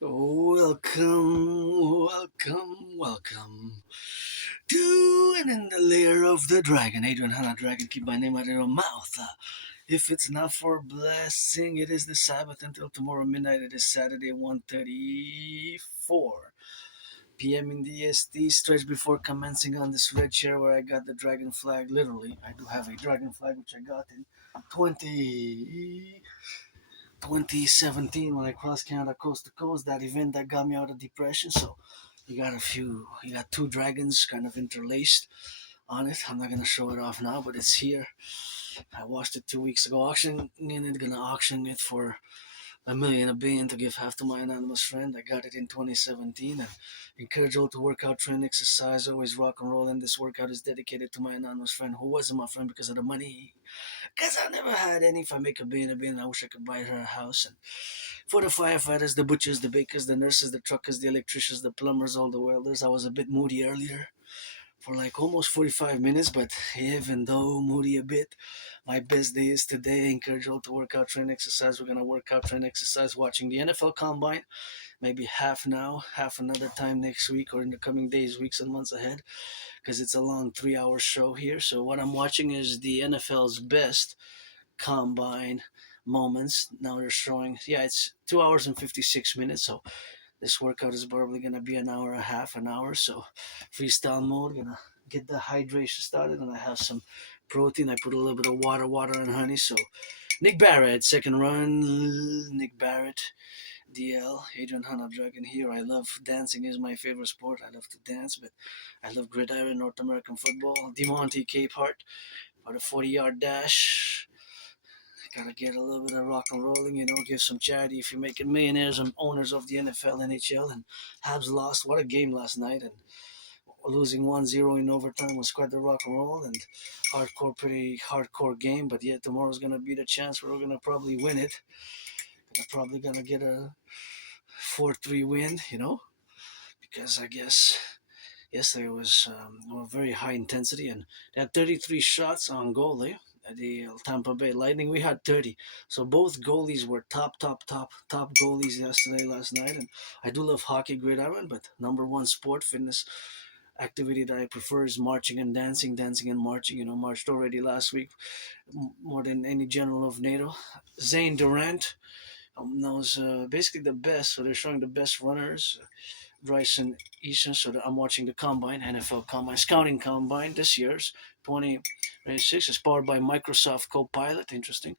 Welcome to and in the lair of the dragon. Adrian Hannah Dragon, keep my name out of your mouth. If it's not for blessing, it is the Sabbath until tomorrow midnight. It is Saturday 1:34 p.m. in the EST, stretch before commencing on this red chair where I got the dragon flag. Literally, I do have a dragon flag which I got in 2017 when I crossed Canada coast to coast. That event that got me out of depression. So you got two dragons kind of interlaced on it. I'm not gonna show it off now, but it's here. I watched it 2 weeks ago, auctioning it, gonna auction it for a billion to give half to my anonymous friend. I got it in 2017 and encourage all to work out, train, exercise, always rock and roll. And this workout is dedicated to my anonymous friend who wasn't my friend because of the money. Because I never had any. If I make a billion, I wish I could buy her a house. And for the firefighters, the butchers, the bakers, the nurses, the truckers, the electricians, the plumbers, all the welders. I was a bit moody earlier for like almost 45 minutes, but even though moody a bit, my best day is today. I encourage you all to work out, train, exercise. We're going to work out, train, exercise, watching the NFL Combine, maybe half now, half another time next week or in the coming days, weeks, and months ahead, because it's a long 3 hour show here. So, what I'm watching is the NFL's best Combine moments. Now they're showing, yeah, it's 2 hours and 56 minutes. So, this workout is probably gonna be an hour and a half, an hour. So freestyle mode, gonna get the hydration started, and I have some protein. I put a little bit of water, and honey. So Nick Barrett, second run. Nick Barrett, DL, Adrian Hanna Dragon here. I love dancing is my favorite sport. I love to dance, but I love gridiron, North American football. DeMonte Capehart for the 40-yard dash. Gotta get a little bit of rock and rolling, give some charity if you're making millionaires and owners of the NFL, NHL, and Habs lost. What a game last night, and losing 1-0 in overtime was quite the rock and roll and pretty hardcore game. But yeah, tomorrow's gonna be the chance where we're gonna probably win it. We're probably gonna get a 4-3 win, because I guess yesterday was very high intensity and they had 33 shots on goal. At the Tampa Bay Lightning, we had 30. So both goalies were top goalies last night. And I do love hockey, gridiron, but number one sport, fitness activity that I prefer is marching and dancing and marching. Marched already last week more than any general of NATO. Zane Durant knows basically the best. So they're showing the best runners. Bryson Easton. So I'm watching the combine, NFL combine, scouting combine this year's 2026 is powered by Microsoft Copilot. Interesting.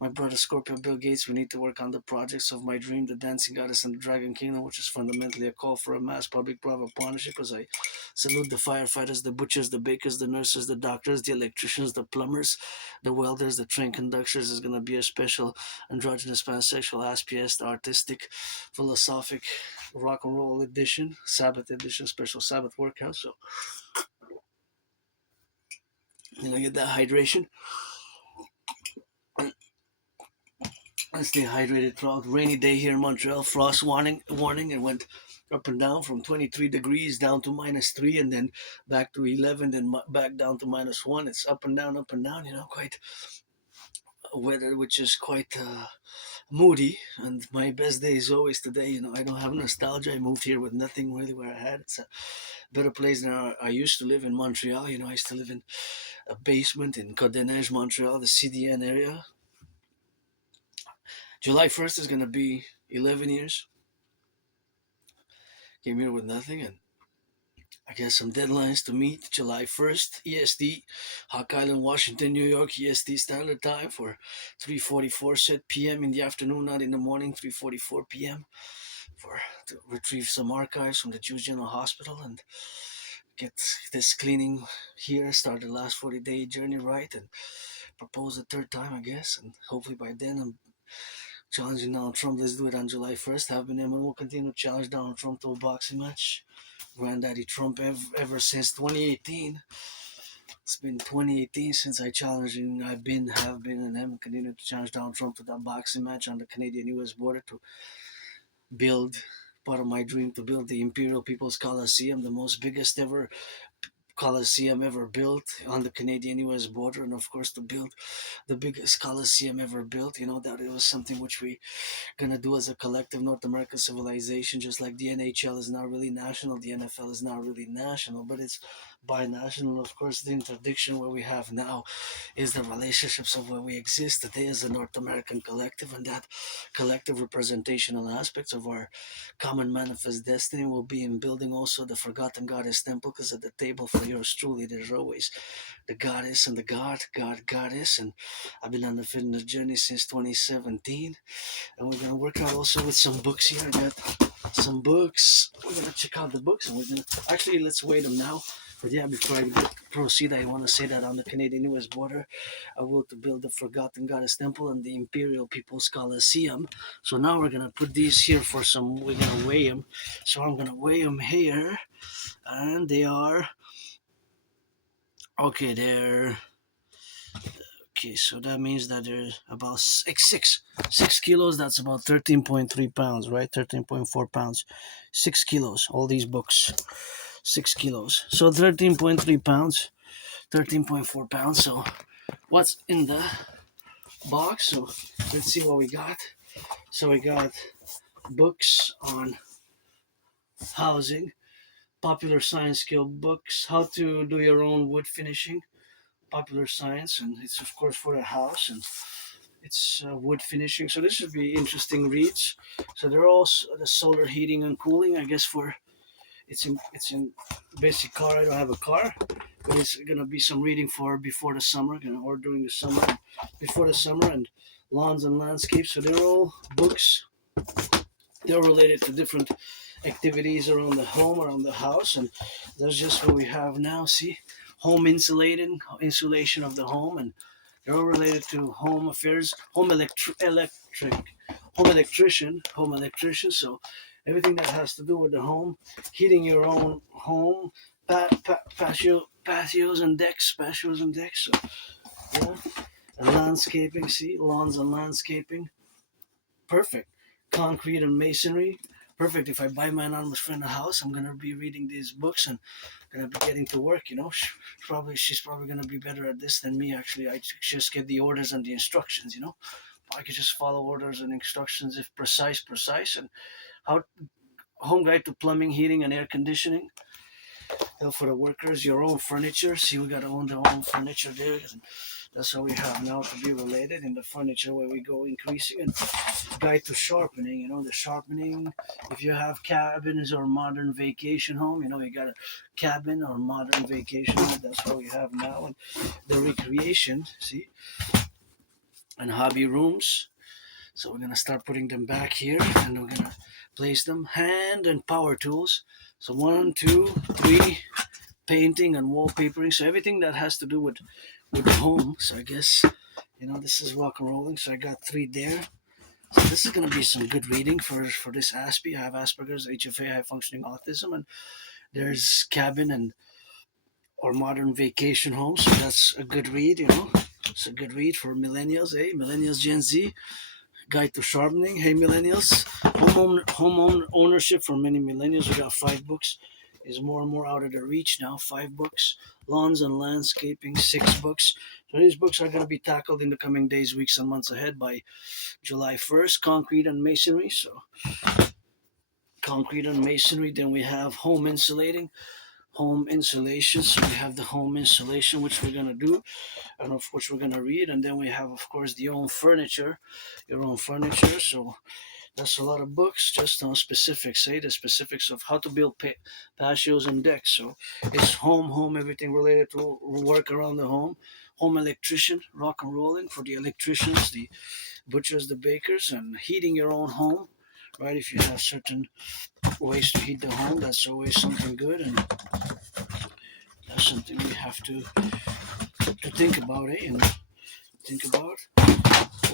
My brother Scorpio Bill Gates. We need to work on the projects of my dream, the Dancing Goddess and the Dragon Kingdom, which is fundamentally a call for a mass public private partnership. As I salute the firefighters, the butchers, the bakers, the nurses, the doctors, the electricians, the plumbers, the welders, the train conductors. Is going to be a special androgynous pansexual aspiesque artistic philosophic rock and roll edition, Sabbath edition, special Sabbath workout. So, get that hydration and stay hydrated throughout. Rainy day here in Montreal. Frost warning. It went up and down from 23 degrees down to -3, and then back to 11, then back down to -1. It's up and down, up and down. Quite weather, which is quite moody. And my best day is always today. I don't have nostalgia. I moved here with nothing really where I had. It's a better place than I used to live in Montreal. I used to live in a basement in Côte-des-Neiges, Montreal, the CDN area. July 1st is going to be 11 years. Came here with nothing, and I guess some deadlines to meet. July 1st, EST, Hawk Island, Washington, New York, EST Standard Time for 3:44 set p.m. in the afternoon, not in the morning, 3:44 p.m. to retrieve some archives from the Jewish General Hospital and get this cleaning here, start the last 40-day journey right, and propose a third time, I guess. And hopefully by then I'm challenging Donald Trump. Let's do it on July 1st. Have been and will continue to challenge Donald Trump to a boxing match. Granddaddy Trump ever since 2018. It's been 2018 since I challenged him. Have been, and am continue to challenge Donald Trump to that boxing match on the Canadian-U.S. border to build part of my dream to build the Imperial People's Coliseum, the most biggest ever coliseum ever built on the Canadian-US border, and of course to build the biggest coliseum ever built. That it was something which we gonna do as a collective North American civilization, just like the NHL is not really national, the NFL is not really national, but it's binational. Of course, the interdiction what we have now is the relationships of where we exist today as a North American collective, and that collective representational aspects of our common manifest destiny will be in building also the forgotten goddess temple, because at the table for yours truly there's always the goddess and the goddess, and I've been on the fitness journey since 2017, and we're gonna work out also with some books here. I got some books. We're gonna check out the books, and we're gonna actually let's weigh them now. But yeah, before I proceed, I want to say that on the Canadian-US border, I will to build the Forgotten Goddess Temple and the Imperial People's Coliseum. So now we're gonna put these here for some. We're gonna weigh them. So I'm gonna weigh them here, and they are okay. They're okay. So that means that there's about six kilos. That's about 13.3 pounds, right? 13.4 pounds, 6 kilos. All these books, 6 kilos. So 13.3 pounds. 13.4 pounds. So what's in the box? So let's see what we got. So we got books on housing, popular science skill books, how to do your own wood finishing, popular science, and it's of course for a house, and it's wood finishing. So this should be interesting reads. So they're all the solar heating and cooling, I guess, for it's in basic car. I don't have a car, but it's gonna be some reading for before the summer, or during the summer, before the summer, and lawns and landscapes. So they're all books. They're related to different activities around the home, around the house, and that's just what we have now. See, home insulation of the home, and they're all related to home affairs, home electrician. So everything that has to do with the home, heating your own home, patios and decks. So yeah, and landscaping. See, lawns and landscaping. Perfect. Concrete and masonry. Perfect. If I buy my anonymous friend a house, I'm gonna be reading these books and gonna be getting to work. She's probably gonna be better at this than me. Actually, I just get the orders and the instructions. I could just follow orders and instructions if precise, and how home guide to plumbing, heating, and air conditioning. For the workers, your own furniture. See, we gotta own our own furniture there. That's what we have now to be related in the furniture where we go increasing, and guide to sharpening. The sharpening. If you have cabins or modern vacation home, you got a cabin or modern vacation home. That's what we have now, and the recreation. See, and hobby rooms. So we're gonna start putting them back here, and we're gonna place them. Hand and power tools. So 1, 2, 3, painting and wallpapering. So everything that has to do with the home. So I guess this is rock and rolling. So I got 3 there. So this is gonna be some good reading for this Aspie. I have Asperger's, HFA, high functioning autism, and there's cabin and or modern vacation home. So that's a good read. It's a good read for millennials, millennials, Gen Z. Guide to sharpening. Hey, millennials. Home ownership for many millennials. We got 5 books. Is more and more out of the reach now. 5 books. Lawns and landscaping, 6 books. So these books are going to be tackled in the coming days, weeks, and months ahead by July 1st. Concrete and masonry. So concrete and masonry. Then we have home insulating. Home insulation. So we have the home insulation, which we're going to do, and of course we're going to read. And then we have, of course, the own furniture, your own furniture. So that's a lot of books just on specifics, the specifics of how to build patios and decks. So it's home, everything related to work around the home. Home electrician, rock and rolling for the electricians, the butchers, the bakers, and heating your own home, right? If you have certain ways to heat the home, that's always something good, and that's something we have to think about, and think about.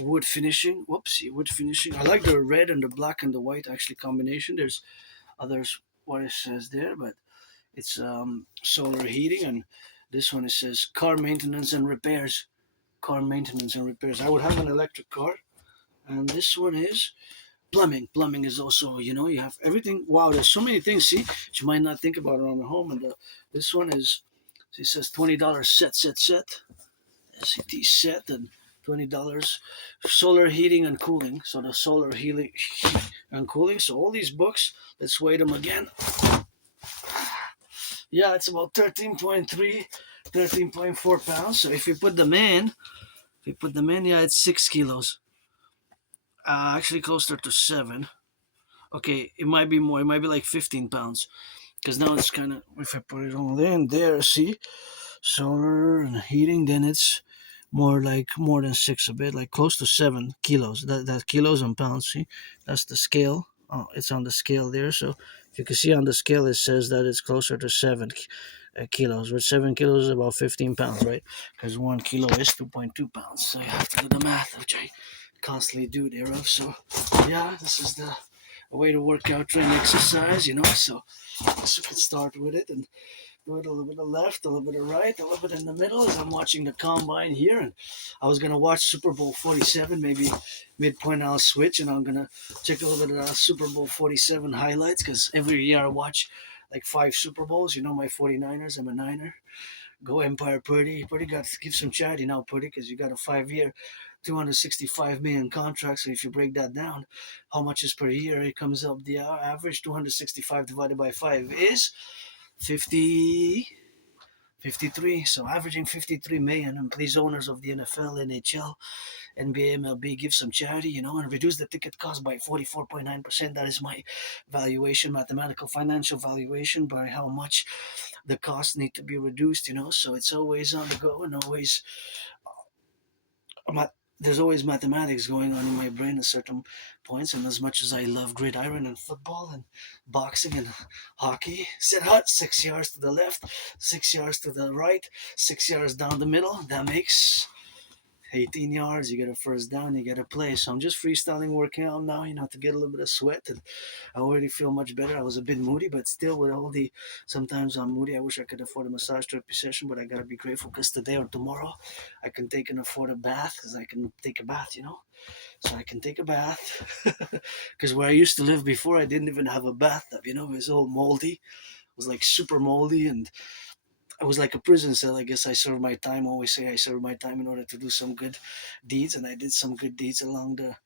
Wood finishing. Whoopsie, wood finishing. I like the red and the black and the white actually combination. There's others what it says there, but it's solar heating, and this one it says car maintenance and repairs. Car maintenance and repairs. I would have an electric car, and this one is plumbing. Plumbing is also, you have everything. Wow, there's so many things. See, that you might not think about around the home, and this one is So it says $20 set. SCT set and $20 solar heating and cooling. So the solar heating and cooling. So all these books, let's weigh them again. Yeah, it's about 13.3, 13.4 pounds. So if you put them in, yeah, it's 6 kilos. Actually, closer to 7. Okay, it might be more. It might be like 15 pounds. Because now it's kind of, if I put it all in there, see, solar and heating, then it's more than 6 a bit, like close to 7 kilos. That kilos and pounds, see, that's the scale. Oh, it's on the scale there. So if you can see on the scale, it says that it's closer to 7 kilos, which 7 kilos is about 15 pounds, right? Because 1 kilo is 2.2 pounds. So you have to do the math, which I constantly do thereof. So yeah, this is the a way to work out, train, exercise, So we can start with it and do it a little bit of left, a little bit of right, a little bit in the middle as I'm watching the combine here. And I was gonna watch Super Bowl 47, maybe midpoint I'll switch and I'm gonna check a little bit of Super Bowl 47 highlights because every year I watch like 5 Super Bowls. My 49ers, I'm a Niner. Go Empire, Purdy. Purdy got to give some charity now, Purdy, because you got a 5 year, 265 million contract. So if you break that down, how much is per year? It comes up the average 265 divided by 5 is 50, 53. So averaging 53 million. And please, owners of the NFL, NHL, NBA, MLB, give some charity, and reduce the ticket cost by 44.9%. That is my valuation, mathematical financial valuation, by how much the costs need to be reduced. So it's always on the go and always there's always mathematics going on in my brain at certain points. And as much as I love gridiron and football and boxing and hockey, sit hut 6 yards to the left, 6 yards to the right, 6 yards down the middle, that makes 18 yards. You get a first down, you get a play. So I'm just freestyling, working out now, to get a little bit of sweat. And I already feel much better. I was a bit moody, but still, with all the sometimes I'm moody. I wish I could afford a massage therapy session, but I gotta be grateful because today or tomorrow I can take and afford a bath because I can take a bath. So I can take a bath because where I used to live before, I didn't even have a bathtub. It was all moldy. It was like super moldy, and I was like a prison cell. I guess I served my time. I always say I served my time in order to do some good deeds, and I did some good deeds along the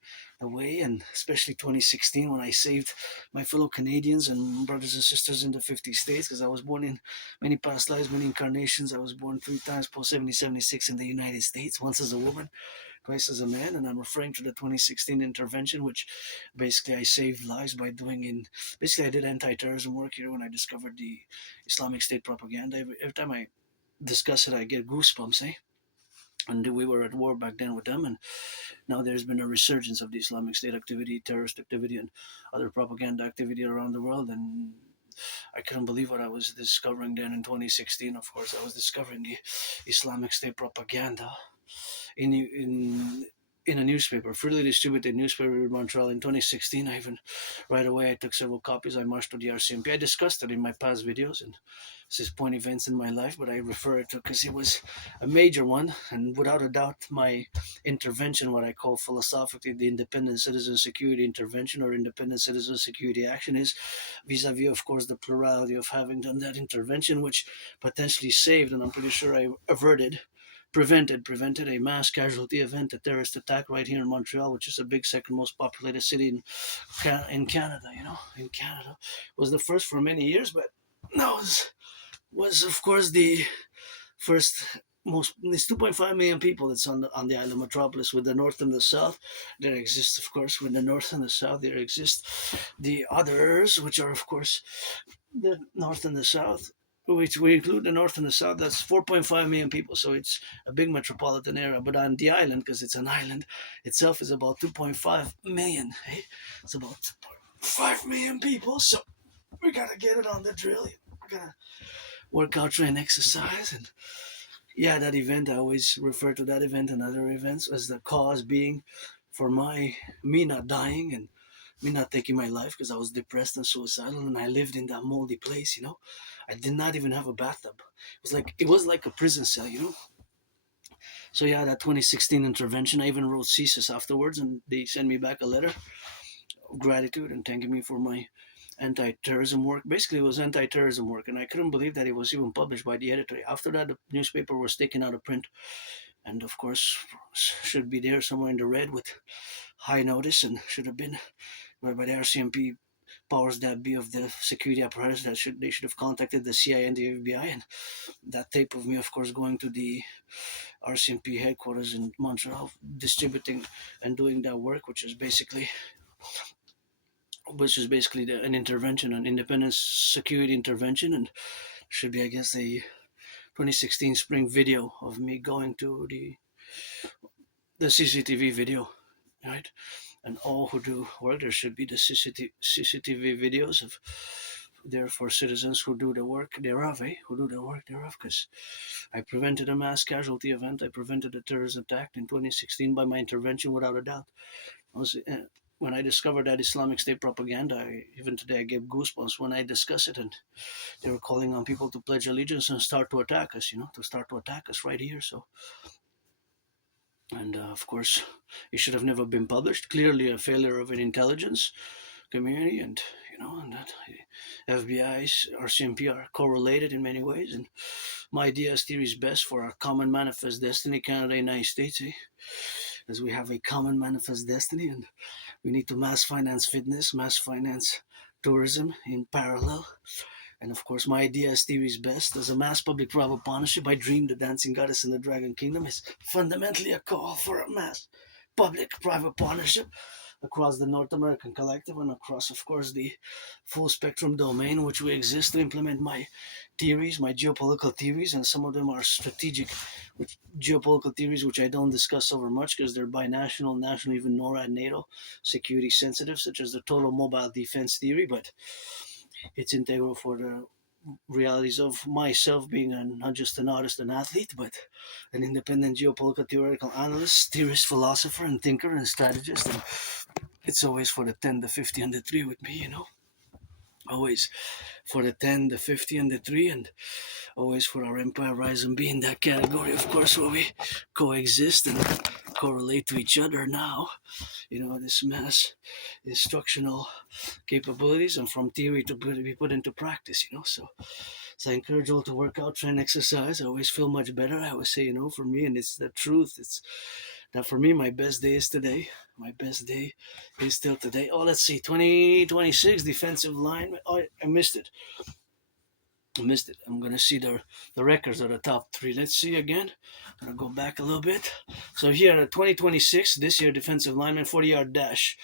way. And especially 2016 when I saved my fellow Canadians and brothers and sisters in the 50 states, because I was born in many past lives, many incarnations. I was born 3 times post 7076 in the United States, once as a woman, twice as a man. And I'm referring to the 2016 intervention, which basically I saved lives by doing basically I did anti-terrorism work here when I discovered the Islamic State propaganda. Every time I discuss it, I get goosebumps, eh? And we were at war back then with them, and now there's been a resurgence of the Islamic State activity, terrorist activity, and other propaganda activity around the world. And I couldn't believe what I was discovering then in 2016. Of course, I was discovering the Islamic State propaganda in a newspaper, freely distributed newspaper in Montreal in 2016. Right away, I took several copies. I marched to the RCMP. I discussed it in my past videos and this point events in my life, but I refer it to because it was a major one. And without a doubt, my intervention, what I call philosophically the independent citizen security intervention or independent citizen security action, is vis-a-vis, of course, the plurality of having done that intervention, which potentially saved, and I'm pretty sure I prevented a mass casualty event, a terrorist attack right here in Montreal, which is a big second most populated city in Canada. In Canada, was the first for many years, but no, was of course the first most. There's 2.5 million people that's on the island metropolis. With the north and the south, there exists, of course, with the north and the south, there exist the others, which are, of course, the north and the south, which we include the north and the south. That's 4.5 million people, so it's a big metropolitan area. But on the island, because it's an island itself, is about 2.5 million. Hey? It's about 2.5 million people, so we gotta get it on the drill. We gotta work out, train, exercise, and yeah, that event. I always refer to that event and other events as the cause being for me not dying and me not taking my life because I was depressed and suicidal, and I lived in that moldy place. I did not even have a bathtub. It was like a prison cell. So yeah, that 2016 intervention, I even wrote thesis afterwards, and they sent me back a letter gratitude and thanking me for my anti-terrorism work. Basically, it was anti-terrorism work, and I couldn't believe that it was even published by the editor. After that, the newspaper was taken out of print, and of course, should be there somewhere in the red with high notice, and should have been by the RCMP powers that be of the security apparatus. That they should have contacted the CIA and the FBI, and that tape of me, of course, going to the RCMP headquarters in Montreal, distributing and doing that work, an intervention, an independent security intervention, and should be, I guess, a 2016 spring video of me going to the CCTV video, right? And all who do work, there should be the CCTV videos of there for citizens who do the work thereof, who do the work thereof, because I prevented a mass casualty event. I prevented a terrorist attack in 2016 by my intervention, without a doubt. When I discovered that Islamic State propaganda, even today I get goosebumps when I discuss it, and they were calling on people to pledge allegiance and start to attack us, to start to attack us right here. So, and of course, it should have never been published. Clearly, a failure of an intelligence community, and and that FBI's RCMP are correlated in many ways. And my idea is theory is best for our common manifest destiny, Canada, United States, as we have a common manifest destiny, and we need to mass finance fitness, mass finance tourism in parallel. And of course, my idea as theory is best as a mass public-private partnership. I dream the dancing goddess in the dragon kingdom is fundamentally a call for a mass public-private partnership across the North American collective and across, of course, the full spectrum domain which we exist to implement my theories, my geopolitical theories, and some of them are strategic which geopolitical theories which I don't discuss over much because they're binational, national, even NORAD, NATO, security sensitive, such as the total mobile defense theory, but it's integral for the realities of myself being not just an artist and athlete, but an independent geopolitical theoretical analyst, theorist, philosopher, and thinker and strategist. And it's always for the 10, the 50, and the 3 with me, Always for the 10, the 50, and the 3, and always for our empire rise and be in that category, of course, where we coexist and correlate to each other now. This mass instructional capabilities and from theory to be put into practice, So I encourage all to work out, train, exercise. I always feel much better. I always say, for me, and it's the truth. It's that for me, my best day is today. My best day is still today. Oh, let's see, 2026 defensive line. Oh, I missed it. I'm gonna see the records of the top 3. Let's see again. I'm gonna go back a little bit. So here, 2026 this year defensive lineman 40-yard dash.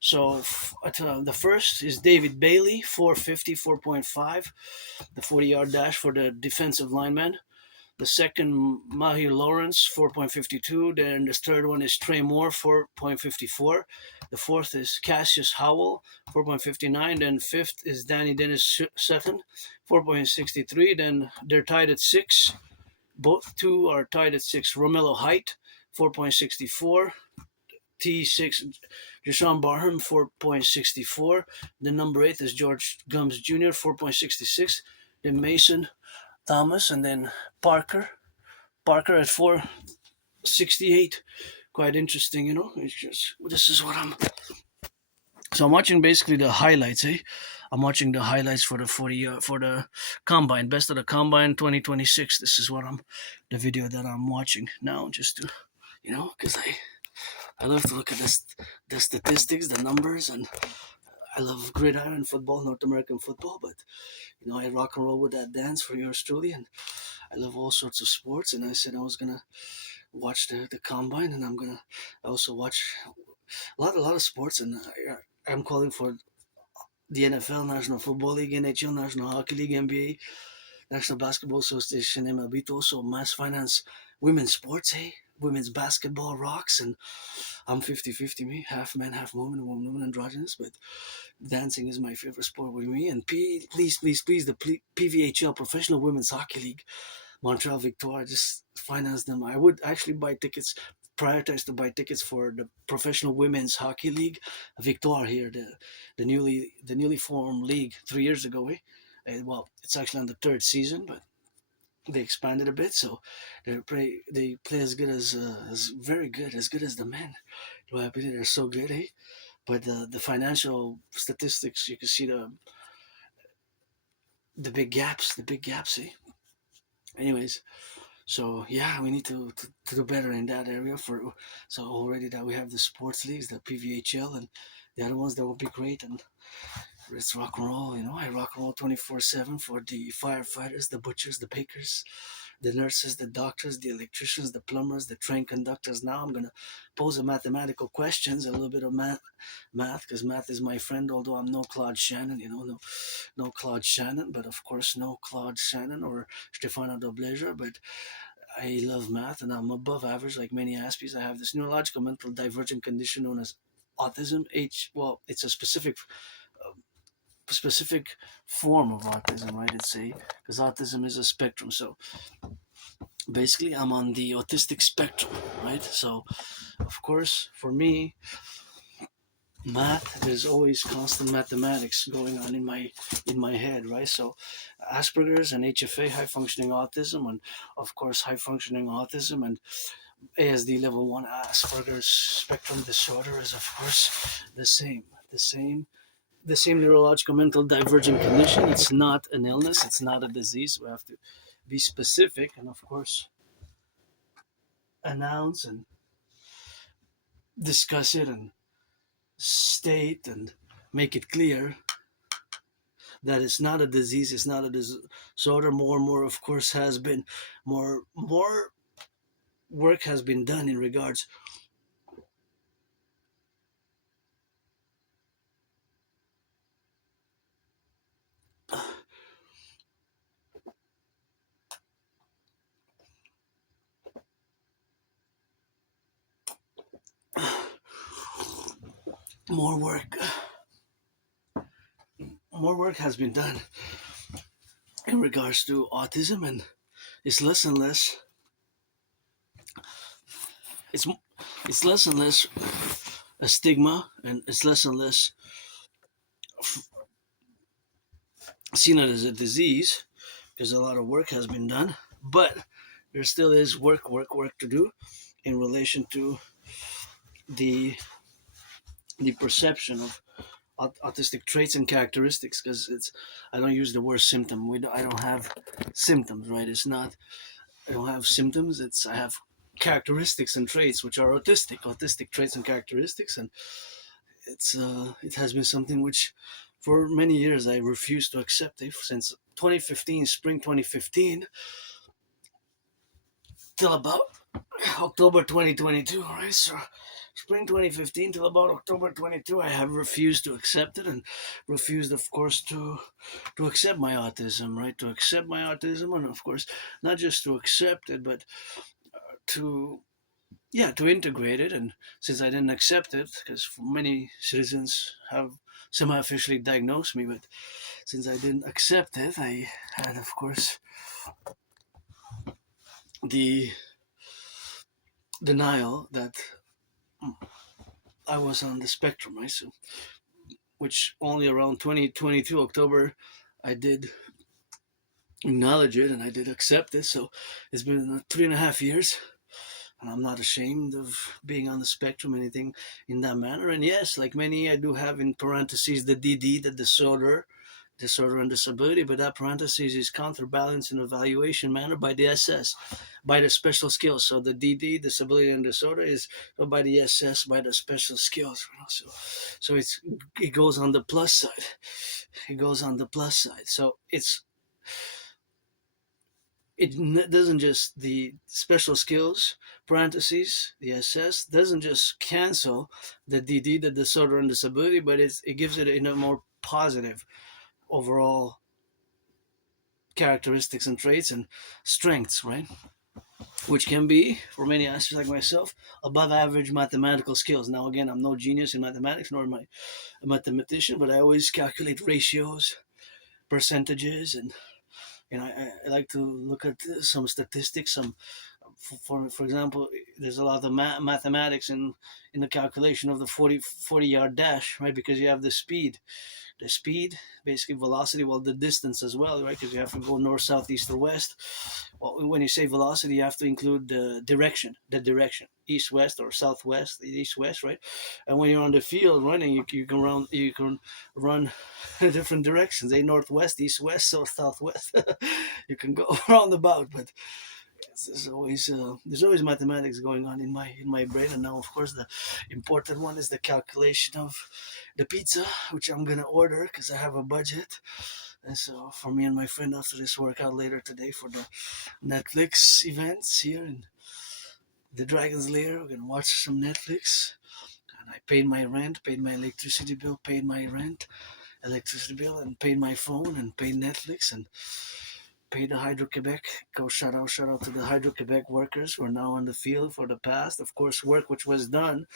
So the first is David Bailey, 450, 4.5, the 40-yard dash for the defensive lineman. The second, Mahi Lawrence, 4.52. Then the third one is Trey Moore, 4.54. The fourth is Cassius Howell, 4.59. Then fifth is Danny Dennis Sutton, 4.63. Then they're tied at 6. Both two are tied at 6. Romello Height, 4.64. T6, Deshaun Barham, 4.64. The number 8 is George Gums Jr., 4.66. Then Mason Thomas, and then Parker at 4.68. Quite interesting, It's just, this is what So I'm watching basically the highlights, I'm watching the highlights for the 40 for the combine, best of the combine 2026. This is the video that I'm watching now, just to, because I love to look at the statistics, the numbers, and I love gridiron football, North American football, but I rock and roll with that dance for yours truly, and I love all sorts of sports. And I said I was gonna watch the combine, and I'm gonna also watch a lot of sports. And I'm calling for the NFL, National Football League, NHL, National Hockey League, NBA, National Basketball Association, MLB, to also mass finance women's sports, women's basketball rocks. And I'm 50-50 me, half man, half woman, androgynous, but dancing is my favorite sport with me. And please, the PVHL, Professional Women's Hockey League, Montreal Victoire, just finance them. I would actually prioritize to buy tickets for the Professional Women's Hockey League, Victoire here, the newly formed league 3 years ago. Well, it's actually on the third season, but they expanded a bit, so they play as good as very good, as good as the men. They're so good, But the financial statistics, you can see the big gaps. See. Anyways, so yeah, we need to do better in that area. For so already that we have the sports leagues, the PVHL, and the other ones that will be great. And it's rock and roll. I rock and roll 24/7 for the firefighters, the butchers, the bakers, the nurses, the doctors, the electricians, the plumbers, the train conductors. Now I'm gonna pose a mathematical questions, a little bit of math, because math is my friend. Although I'm no Claude Shannon, no Claude Shannon, but of course no Claude Shannon or Stefano Dobleja. But I love math, and I'm above average, like many Aspies. I have this neurological mental divergent condition known as autism. Well, it's a specific form of autism, right? It's a because autism is a spectrum. So basically, I'm on the autistic spectrum, right? So of course, for me, math, there's always constant mathematics going on in my head, right? So Asperger's and HFA, high functioning autism, and of course high functioning autism, and ASD level 1 Asperger's spectrum disorder is of course the same neurological mental divergent condition. It's not an illness, it's not a disease. We have to be specific and of course announce and discuss it and state and make it clear that it's not a disease, it's not a disorder. More and more, of course, has been more work has been done in regards. More work, more work has been done in regards to autism, and it's less and less. It's it's less and less a stigma, and it's less and less seen it as a disease because a lot of work has been done. But there still is work to do in relation to the the perception of autistic traits and characteristics, because it's I don't use the word symptom. I don't have symptoms, right? It's not I don't have symptoms. It's I have characteristics and traits which are autistic traits and characteristics, and it has been something which for many years I refused to accept it since 2015, spring 2015 till about October 2022, right? So spring 2015 till about October 22, I have refused to accept it and refused, of course, to accept my autism, right? To accept my autism, and of course, not just to accept it, but to to integrate it. And since I didn't accept it, because many citizens have semi-officially diagnosed me, but since I didn't accept it, I had, of course, the denial that I was on the spectrum, right? So, which only around 2022 October, I did acknowledge it and I did accept it. So it's been 3.5 years, and I'm not ashamed of being on the spectrum, anything in that manner. And yes, like many, I do have in parentheses the DD, the disorder and disability, but that parentheses is counterbalanced in evaluation manner by the SS, by the special skills. So the DD, disability and disorder, is by the SS, by the special skills. So it goes on the plus side. It goes on the plus side. So it doesn't just the special skills parentheses the SS doesn't just cancel the DD, the disorder and disability, but it gives it in a more positive overall characteristics and traits and strengths, right? Which can be, for many aspects like myself, above average mathematical skills. Now, again, I'm no genius in mathematics, nor am I a mathematician, but I always calculate ratios, percentages, and I like to look at some statistics, some For example, there's a lot of mathematics in the calculation of the 40 yard dash, right? Because you have the speed, basically velocity, well, the distance as well, right? Because you have to go north, south, east, or west. Well, when you say velocity, you have to include the direction, east, west, or southwest, east, west, right? And when you're on the field running, you can run different directions, northwest, east, west, or southwest. You can go roundabout, but there's always mathematics going on in my brain. And now, of course, the important one is the calculation of the pizza, which I'm gonna order because I have a budget. And so for me and my friend after this workout later today for the Netflix events here in the Dragon's Lair, we're gonna watch some Netflix. And I paid my rent, paid my electricity bill, paid my rent, electricity bill, and paid my phone, and paid Netflix, and paid the Hydro-Quebec. Go shout out to the Hydro-Quebec workers who are now on the field for the past, of course, work which was done,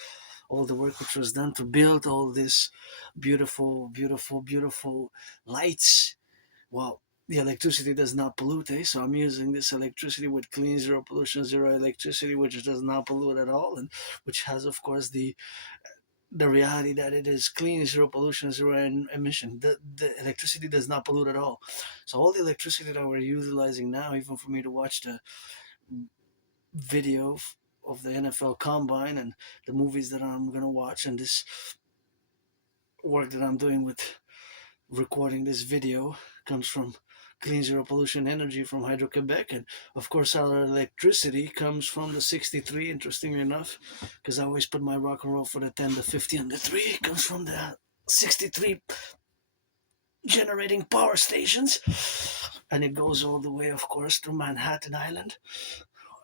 all the work which was done to build all this beautiful, beautiful, beautiful lights. Well, the electricity does not pollute, eh? So I'm using this electricity with clean, zero pollution, zero electricity, which does not pollute at all, and which has, of course, the reality that it is clean, zero pollution, zero emission. The electricity does not pollute at all. So all the electricity that we're utilizing now, even for me to watch the video of the NFL Combine and the movies that I'm gonna watch, and this work that I'm doing with recording this video, comes from clean, zero pollution energy from Hydro Quebec. And of course, our electricity comes from the 63, interestingly enough, because I always put my rock and roll for the 10, the 50, and the 3. It comes from the 63 generating power stations. And it goes all the way, of course, to Manhattan Island.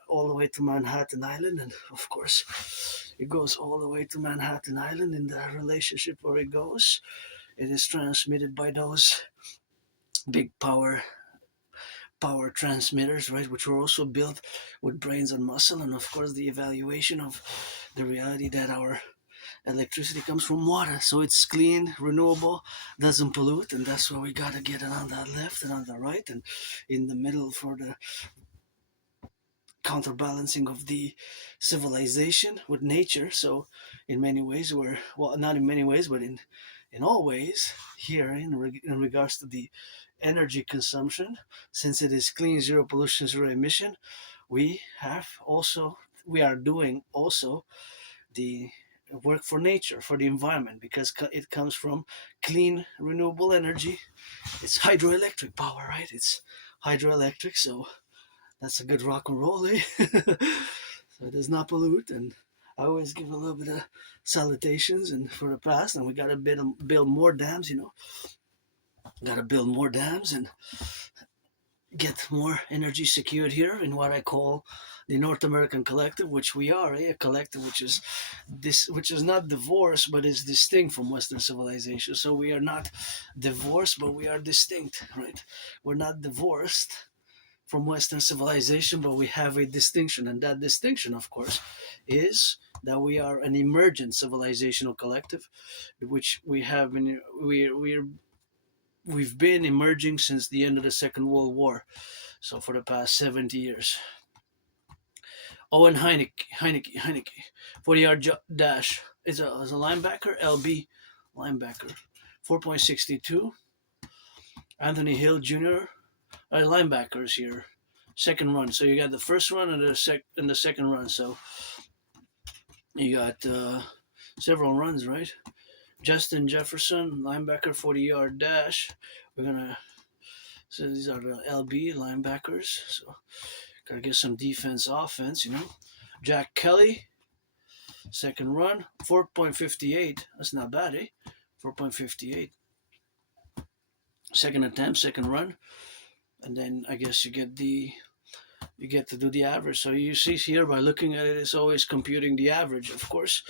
All the way to Manhattan Island. And of course, it goes all the way to Manhattan Island in the relationship where it goes. It is transmitted by those big power transmitters, right, which were also built with brains and muscle. And of course, the evaluation of the reality that our electricity comes from water, so it's clean, renewable, doesn't pollute. And that's where we got to get it on that left and on the right and in the middle for the counterbalancing of the civilization with nature. So in many ways we're, well, not in many ways, but in all ways here in regards to the energy consumption, since it is clean, zero pollution, zero emission, we are doing also the work for nature, for the environment, because it comes from clean, renewable energy. It's hydroelectric power, right? It's hydroelectric, so that's a good rock and roll, eh? So it does not pollute, and I always give a little bit of salutations and for the past, and we gotta build more dams, Gotta build more dams and get more energy secured here in what I call the North American Collective, which we are, a collective which is not divorced but is distinct from Western civilization. So we are not divorced, but we are distinct, right? We're not divorced from Western civilization, but we have a distinction, and that distinction, of course, is that we are an emergent civilizational collective, which we've been emerging since the end of the Second World War, so for the past 70 years. Owen Heineke, 40-yard dash is a linebacker, LB linebacker, 4.62. Anthony Hill Jr. Linebackers here, second run. So you got the first run and the second run. So you got several runs, right? Justin Jefferson, linebacker, 40-yard dash. So these are the LB linebackers. So gotta get some defense, offense, Jack Kelly, second run, 4.58. That's not bad, eh? 4.58. Second attempt, second run. And then I guess you get to do the average. So you see here by looking at it, it's always computing the average, of course,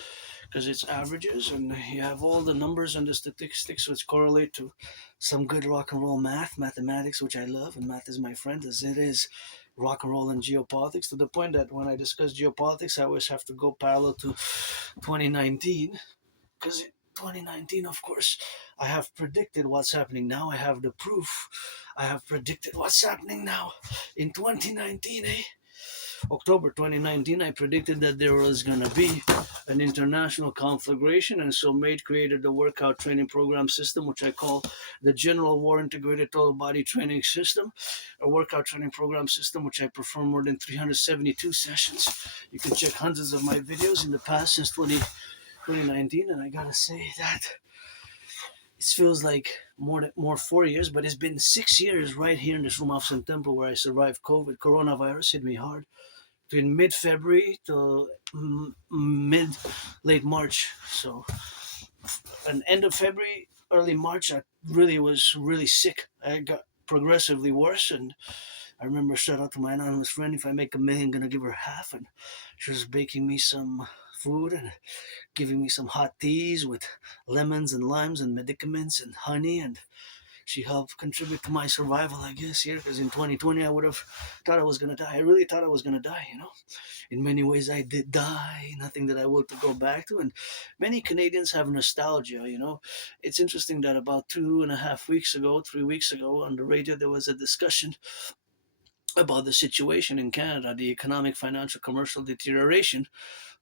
because it's averages, and you have all the numbers and the statistics which correlate to some good rock and roll mathematics, which I love, and math is my friend, as it is rock and roll and geopolitics, to the point that when I discuss geopolitics, I always have to go parallel to 2019, because 2019, of course, I have predicted what's happening now. I have the proof. I have predicted what's happening now in 2019, eh? October 2019, I predicted that there was going to be an international conflagration, and so made created the workout training program system, which I call the General War Integrated Total Body Training System, a workout training program system which I performed more than 372 sessions. You can check hundreds of my videos in the past since 2019, and I gotta say that it feels like more 4 years, but it's been 6 years right here in this room of Sun Temple where I survived COVID. Coronavirus hit me hard between mid February to mid late March. So, an end of February, early March, I really was really sick. I got progressively worse, and I remember shout out to my anonymous friend. If I make 1 million, I'm gonna give her half, and she was baking me some food and giving me some hot teas with lemons and limes and medicaments and honey, and she helped contribute to my survival, I guess, here, because in 2020 I would have thought I was going to die. I really thought I was going to die, you know. In many ways I did die, nothing that I will to go back to, and many Canadians have nostalgia, you know. It's interesting that about 2.5 weeks ago, 3 weeks ago, on the radio there was a discussion about the situation in Canada, the economic, financial, commercial deterioration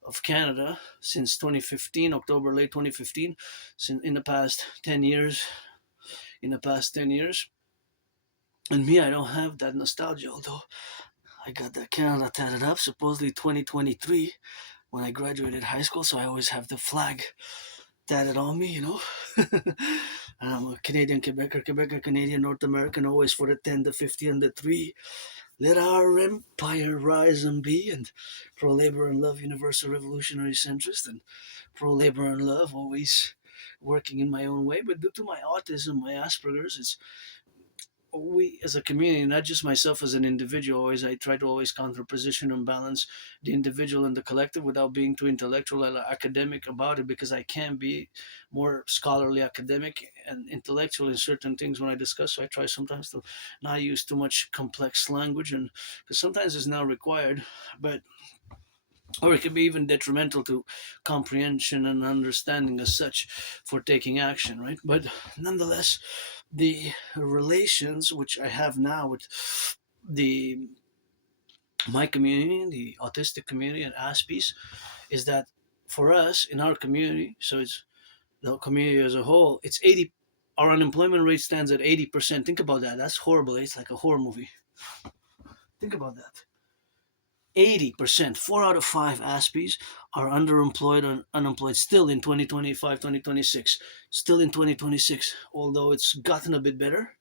of Canada since 2015, October, late 2015, in the past 10 years. In the past 10 years. And me, I don't have that nostalgia, although I got that Canada tatted up, supposedly 2023 when I graduated high school, so I always have the flag tatted on me, you know. And I'm a Canadian Quebecer, Quebecer, Canadian, North American, always for the 10, the 50, and the 3. Let our empire rise and be, and pro labor and love, universal revolutionary centrist, and pro labor and love, always working in my own way. But due to my autism, my Asperger's, it's we as a community, not just myself as an individual, always I try to always contraposition and balance the individual and the collective without being too intellectual or academic about it, because I can be more scholarly, academic, and intellectual in certain things when I discuss. So I try sometimes to not use too much complex language, and because sometimes it's not required, but or it can be even detrimental to comprehension and understanding as such for taking action, right? But nonetheless, the relations which I have now with the my community, the autistic community and Aspies, is that for us in our community, so it's the community as a whole, it's 80. Our unemployment rate stands at 80%. Think about that. That's horrible. It's like a horror movie. Think about that. 80%, 4 out of 5 Aspies are underemployed and unemployed still in 2025, 2026. Still in 2026, although it's gotten a bit better.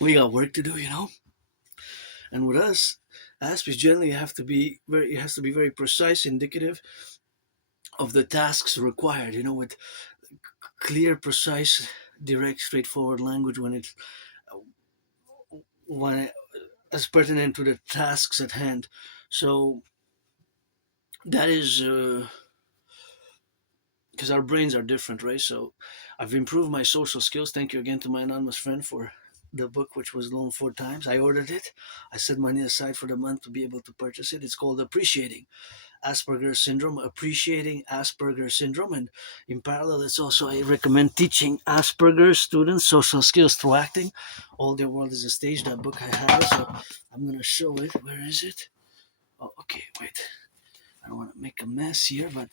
We got work to do, you know. And with us, Aspies generally it has to be very precise, indicative of the tasks required, you know, with clear, precise, direct, straightforward language when it, as pertinent to the tasks at hand. So that is because our brains are different, right? So I've improved my social skills. Thank you again to my anonymous friend for the book, which was loaned 4 times. I ordered it. I set money aside for the month to be able to purchase it. It's called Appreciating Asperger's Syndrome, Appreciating Asperger's Syndrome. And in parallel, it's also, I recommend Teaching Asperger's Students Social Skills Through Acting. All Their World is a Stage, that book I have. So I'm going to show it. Where is it? Oh, okay, wait. I don't want to make a mess here, but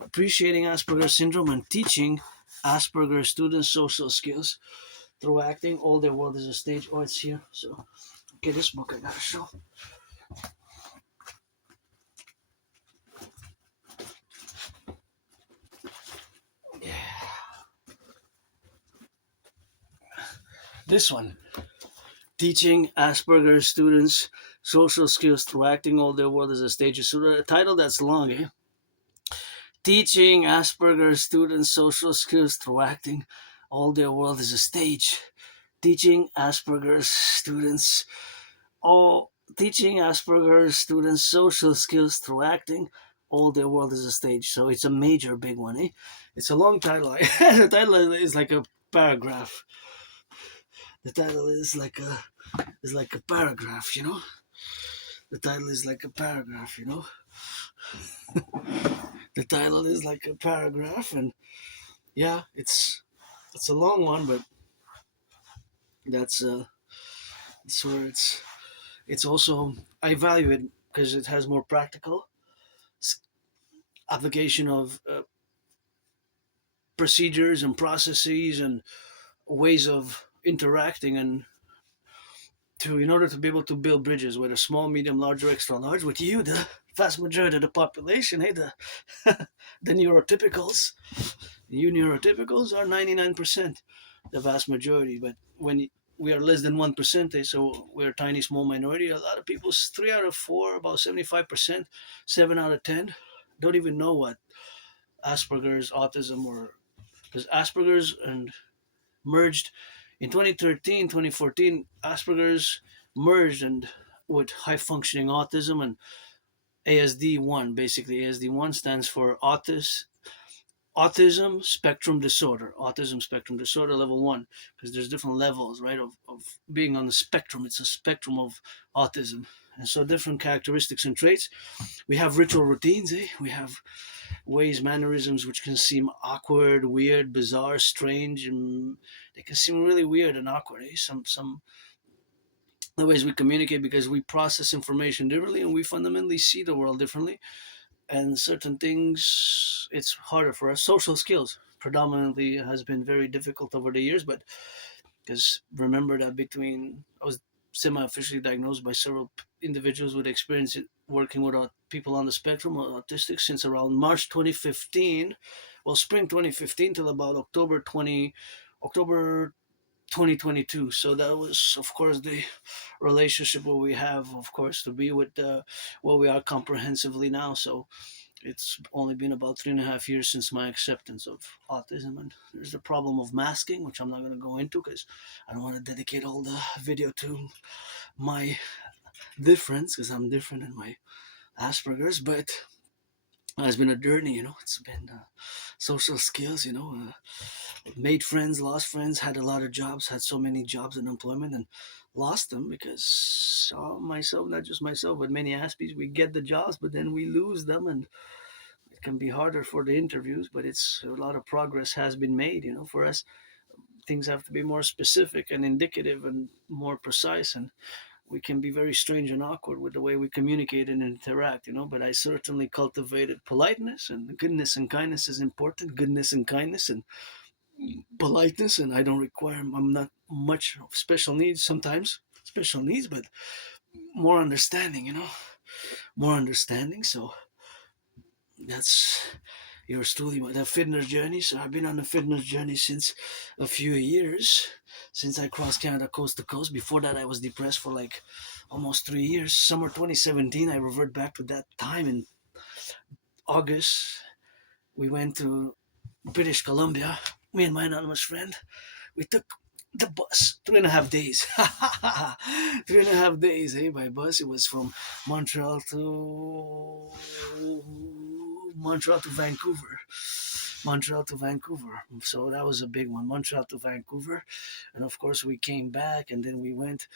Appreciating Asperger's Syndrome and Teaching Asperger's Students Social Skills Through Acting. All Their World is a Stage. Oh, it's here. So, okay, this book I gotta show. Yeah. This one. Teaching Asperger's Students Social Skills Through Acting. All Their World is a Stage. So the title that's long, eh? Teaching Asperger's Students Social Skills Through Acting. All Their World is a Stage. Teaching Asperger's Students Teaching Asperger's Students Social Skills Through Acting. All Their World is a Stage. So it's a major big one, eh? It's a long title. The title is like a paragraph. The title is like a paragraph, you know. The title is like a paragraph, you know. The title is like a paragraph, and yeah, it's a long one, but That's where it's also I value it because it has more practical application of procedures and processes and ways of interacting and to in order to be able to build bridges whether small medium large or extra large with you the vast majority of the population hey the the neurotypicals you neurotypicals are 99% the vast majority but when we are less than 1% so we're a tiny small minority a lot of people's 3 out of 4 about 75% 7 out of 10 don't even know what Asperger's autism or because Asperger's and merged in 2013, 2014. Asperger's merged and with high functioning autism and ASD1. Basically, ASD1 stands for autism spectrum disorder. Autism spectrum disorder level one, because there's different levels, right, of being on the spectrum. It's a spectrum of autism. And so different characteristics and traits. We have ritual routines, eh? We have ways, mannerisms which can seem awkward, weird, bizarre, strange, and they can seem really weird and awkward. Eh? Some the ways we communicate because we process information differently and we fundamentally see the world differently. And certain things, it's harder for us. Social skills predominantly has been very difficult over the years, but because remember that between I was semi-officially diagnosed by several individuals with experience working with people on the spectrum or autistic since around March 2015, well, spring 2015 till about October 2022. So that was, of course, the relationship what we have, of course, to be with what we are comprehensively now. So it's only been about 3.5 years since my acceptance of autism, and there's the problem of masking, which I'm not going to go into because I don't want to dedicate all the video to my difference because I'm different in my Asperger's. But it's been a journey, It's been social skills, made friends, lost friends, had a lot of jobs, had so many jobs and employment, and lost them because myself, not just myself, but many Aspies, we get the jobs, but then we lose them, and it can be harder for the interviews, but it's a lot of progress has been made. For us, things have to be more specific and indicative and more precise, and we can be very strange and awkward with the way we communicate and interact. But I certainly cultivated politeness, and goodness and kindness is important. Goodness and kindness and politeness, and I don't require. I'm not much of special needs. Sometimes special needs, but more understanding. More understanding. So that's yours truly, the fitness journey. So I've been on the fitness journey since a few years, since I crossed Canada coast to coast. Before that, I was depressed for like almost 3 years. Summer 2017, I revert back to that time in August. We went to British Columbia. Me and my anonymous friend. We took the bus 3.5 days. 3.5 days, hey, by bus. It was from Montreal to Montreal to Vancouver. Montreal to Vancouver. So that was a big one. Montreal to Vancouver. And of course we came back and then we went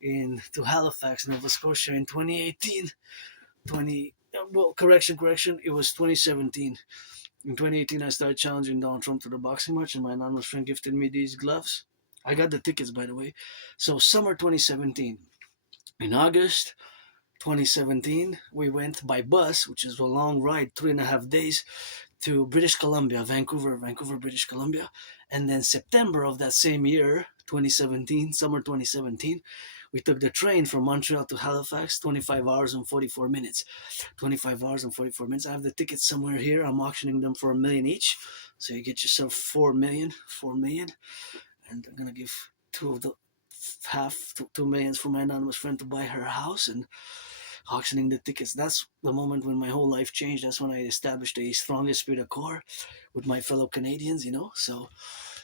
in to Halifax, Nova Scotia in 2018. 20 well, correction, it was 2017. In 2018 I started challenging Donald Trump to the boxing match and my anonymous friend gifted me these gloves. I got the tickets, by the way. So summer 2017. In August 2017, we went by bus, which is a long ride, 3.5 days, to British Columbia, Vancouver, British Columbia. And then September of that same year, 2017, summer 2017, we took the train from Montreal to Halifax, 25 hours and 44 minutes. 25 hours and 44 minutes. I have the tickets somewhere here. I'm auctioning them for $1 million each. So you get yourself 4 million, 4 million. And I'm going to give two of the half, 2 million for my anonymous friend to buy her house and auctioning the tickets. That's the moment when my whole life changed. That's when I established a strong esprit de corps with my fellow Canadians. So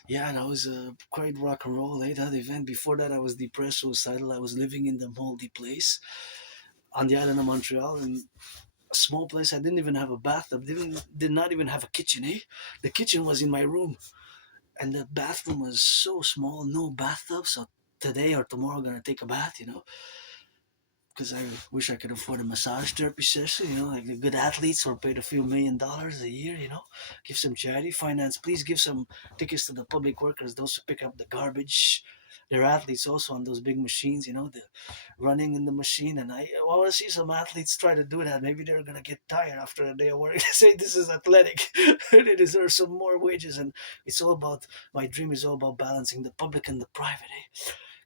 yeah, that was quite rock and roll. That event. Before that, I was depressed, suicidal. I was living in the moldy place on the island of Montreal in a small place. I didn't even have a bathtub. Did not even have a kitchen. The kitchen was in my room, and the bathroom was so small, no bathtub. So today or tomorrow, I'm gonna take a bath. Because I wish I could afford a massage therapy session, like the good athletes or paid a few $1 million a year, give some charity, finance, please give some tickets to the public workers, those who pick up the garbage, they're athletes also on those big machines, the running in the machine. And I want to see some athletes try to do that. Maybe they're gonna get tired after a day of work. They say this is athletic. They deserve some more wages. And it's all about my dream is all about balancing the public and the private.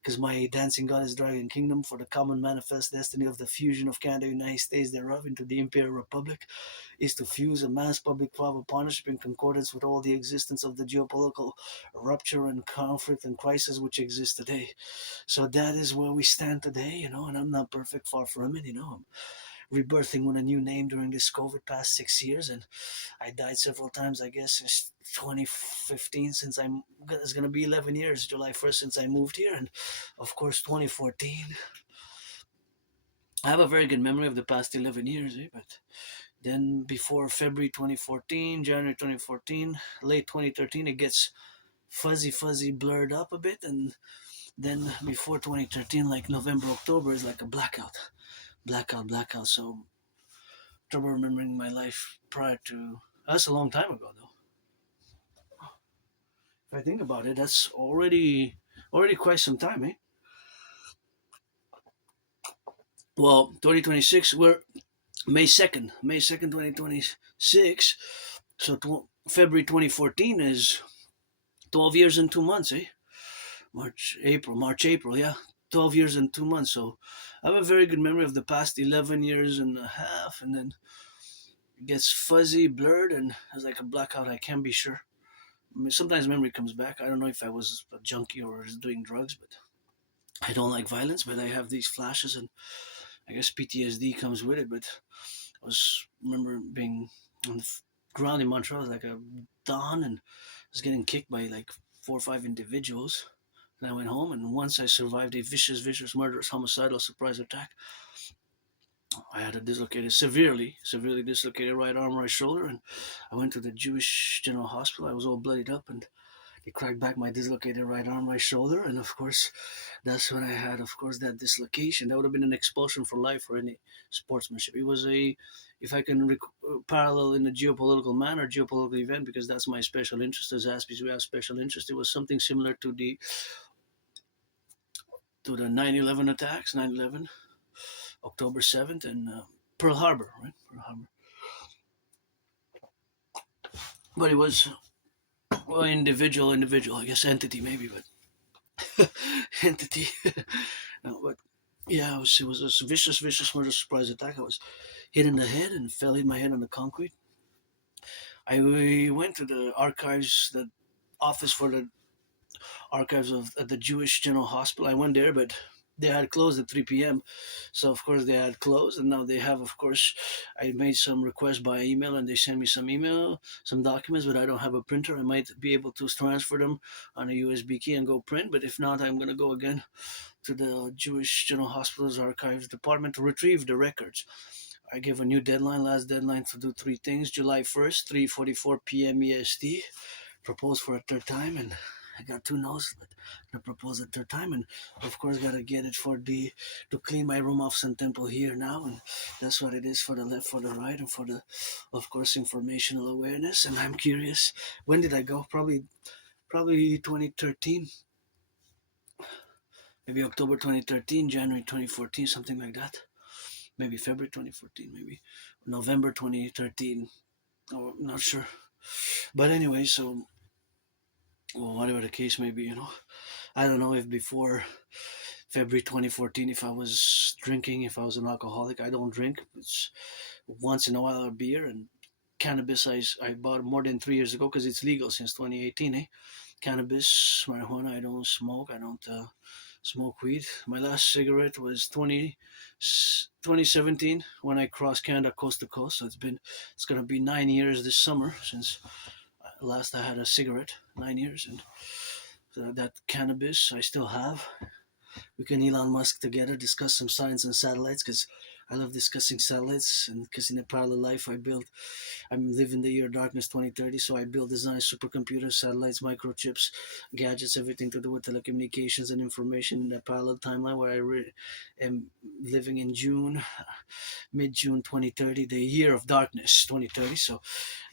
Because my dancing god is Dragon Kingdom for the common manifest destiny of the fusion of Canada, United States thereof into the Imperial Republic is to fuse a mass public-private partnership in concordance with all the existence of the geopolitical rupture and conflict and crisis which exists today. So that is where we stand today, and I'm not perfect, far from it, I'm rebirthing with a new name during this COVID past 6 years, and I died several times, I guess, since 2015, since it's going to be 11 years, July 1st, since I moved here, and of course, 2014. I have a very good memory of the past 11 years, but then before February 2014, January 2014, late 2013, it gets fuzzy, blurred up a bit, and then before 2013, like November, October, is like a blackout. So trouble remembering my life prior to. That's a long time ago, though. If I think about it, that's already quite some time, eh? Well, 2026, we're May 2nd, 2026. So February 2014 is 12 years and 2 months, eh? March, April, yeah. 12 years and 2 months. So I have a very good memory of the past 11 years and a half, and then it gets fuzzy, blurred, and it's like a blackout. I can't be sure. I mean, sometimes memory comes back. I don't know if I was a junkie or was doing drugs, but I don't like violence, but I have these flashes, and I guess PTSD comes with it. But remember being on the ground in Montreal, like a dawn, and I was getting kicked by like 4 or 5 individuals. And I went home, and once I survived a vicious, murderous, homicidal surprise attack, I had a severely dislocated right arm, right shoulder, and I went to the Jewish General Hospital. I was all bloodied up, and they cracked back my dislocated right arm, right shoulder, and of course, that's when I had, of course, that dislocation. That would have been an expulsion for life for any sportsmanship. It was if I can parallel in a geopolitical manner, geopolitical event, because that's my special interest as Aspiesque. We have special interest. It was something similar to the 9/11 attacks, 9/11, October 7th, and Pearl Harbor, right? Pearl Harbor. But it was well, individual, I guess entity maybe, but entity. No, but yeah, it was a vicious murder surprise attack. I was hit in the head and hit my head on the concrete. I went to the archives, the office for the archives of the Jewish General Hospital. I went there, but they had closed at 3 p.m. So, of course, they had closed. And now they have, of course, I made some requests by email and they sent me some documents, but I don't have a printer. I might be able to transfer them on a USB key and go print. But if not, I'm going to go again to the Jewish General Hospital's archives department to retrieve the records. I give a new deadline, last deadline to do three things. July 1st, 3:44 p.m. EST. Propose for a third time, and I got two no's, but I propose a third time, and of course gotta get it to clean my room off Sun Temple here now, and that's what it is for the left, for the right, and for the, of course, informational awareness. And I'm curious, when did I go? Probably 2013, maybe October 2013, January 2014, something like that. Maybe February 2014, maybe November 2013. Oh, I'm not sure. But anyway, so well, whatever the case may be, I don't know if before February 2014, if I was drinking, if I was an alcoholic. I don't drink. It's once in a while a beer, and cannabis I bought more than 3 years ago because it's legal since 2018. Cannabis, marijuana. I don't smoke. I don't smoke weed. My last cigarette was 2017 when I crossed Canada coast to coast. So it's gonna be 9 years this summer since last I had a cigarette. 9 years, and so that cannabis I still have. We can Elon Musk together discuss some science and satellites because I love discussing satellites, and because in a parallel life I'm living the year darkness 2030, so I build, design supercomputers, satellites, microchips, gadgets, everything to do with telecommunications and information in a parallel timeline where I am living in mid-June 2030, the year of darkness 2030. So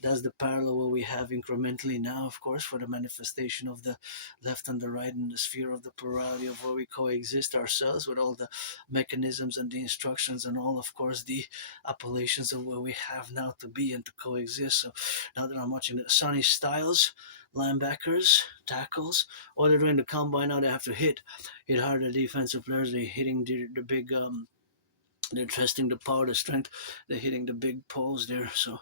That's the parallel what we have incrementally now, of course, for the manifestation of the left and the right in the sphere of the plurality of where we coexist ourselves with all the mechanisms and the instructions and all, of course, the appellations of where we have now to be and to coexist. So now that I'm watching the Sonny Styles, linebackers, tackles, all they're doing the combine now, they have to hit harder defensive players. They're hitting the big they're testing the power, the strength. They're hitting the big poles there. So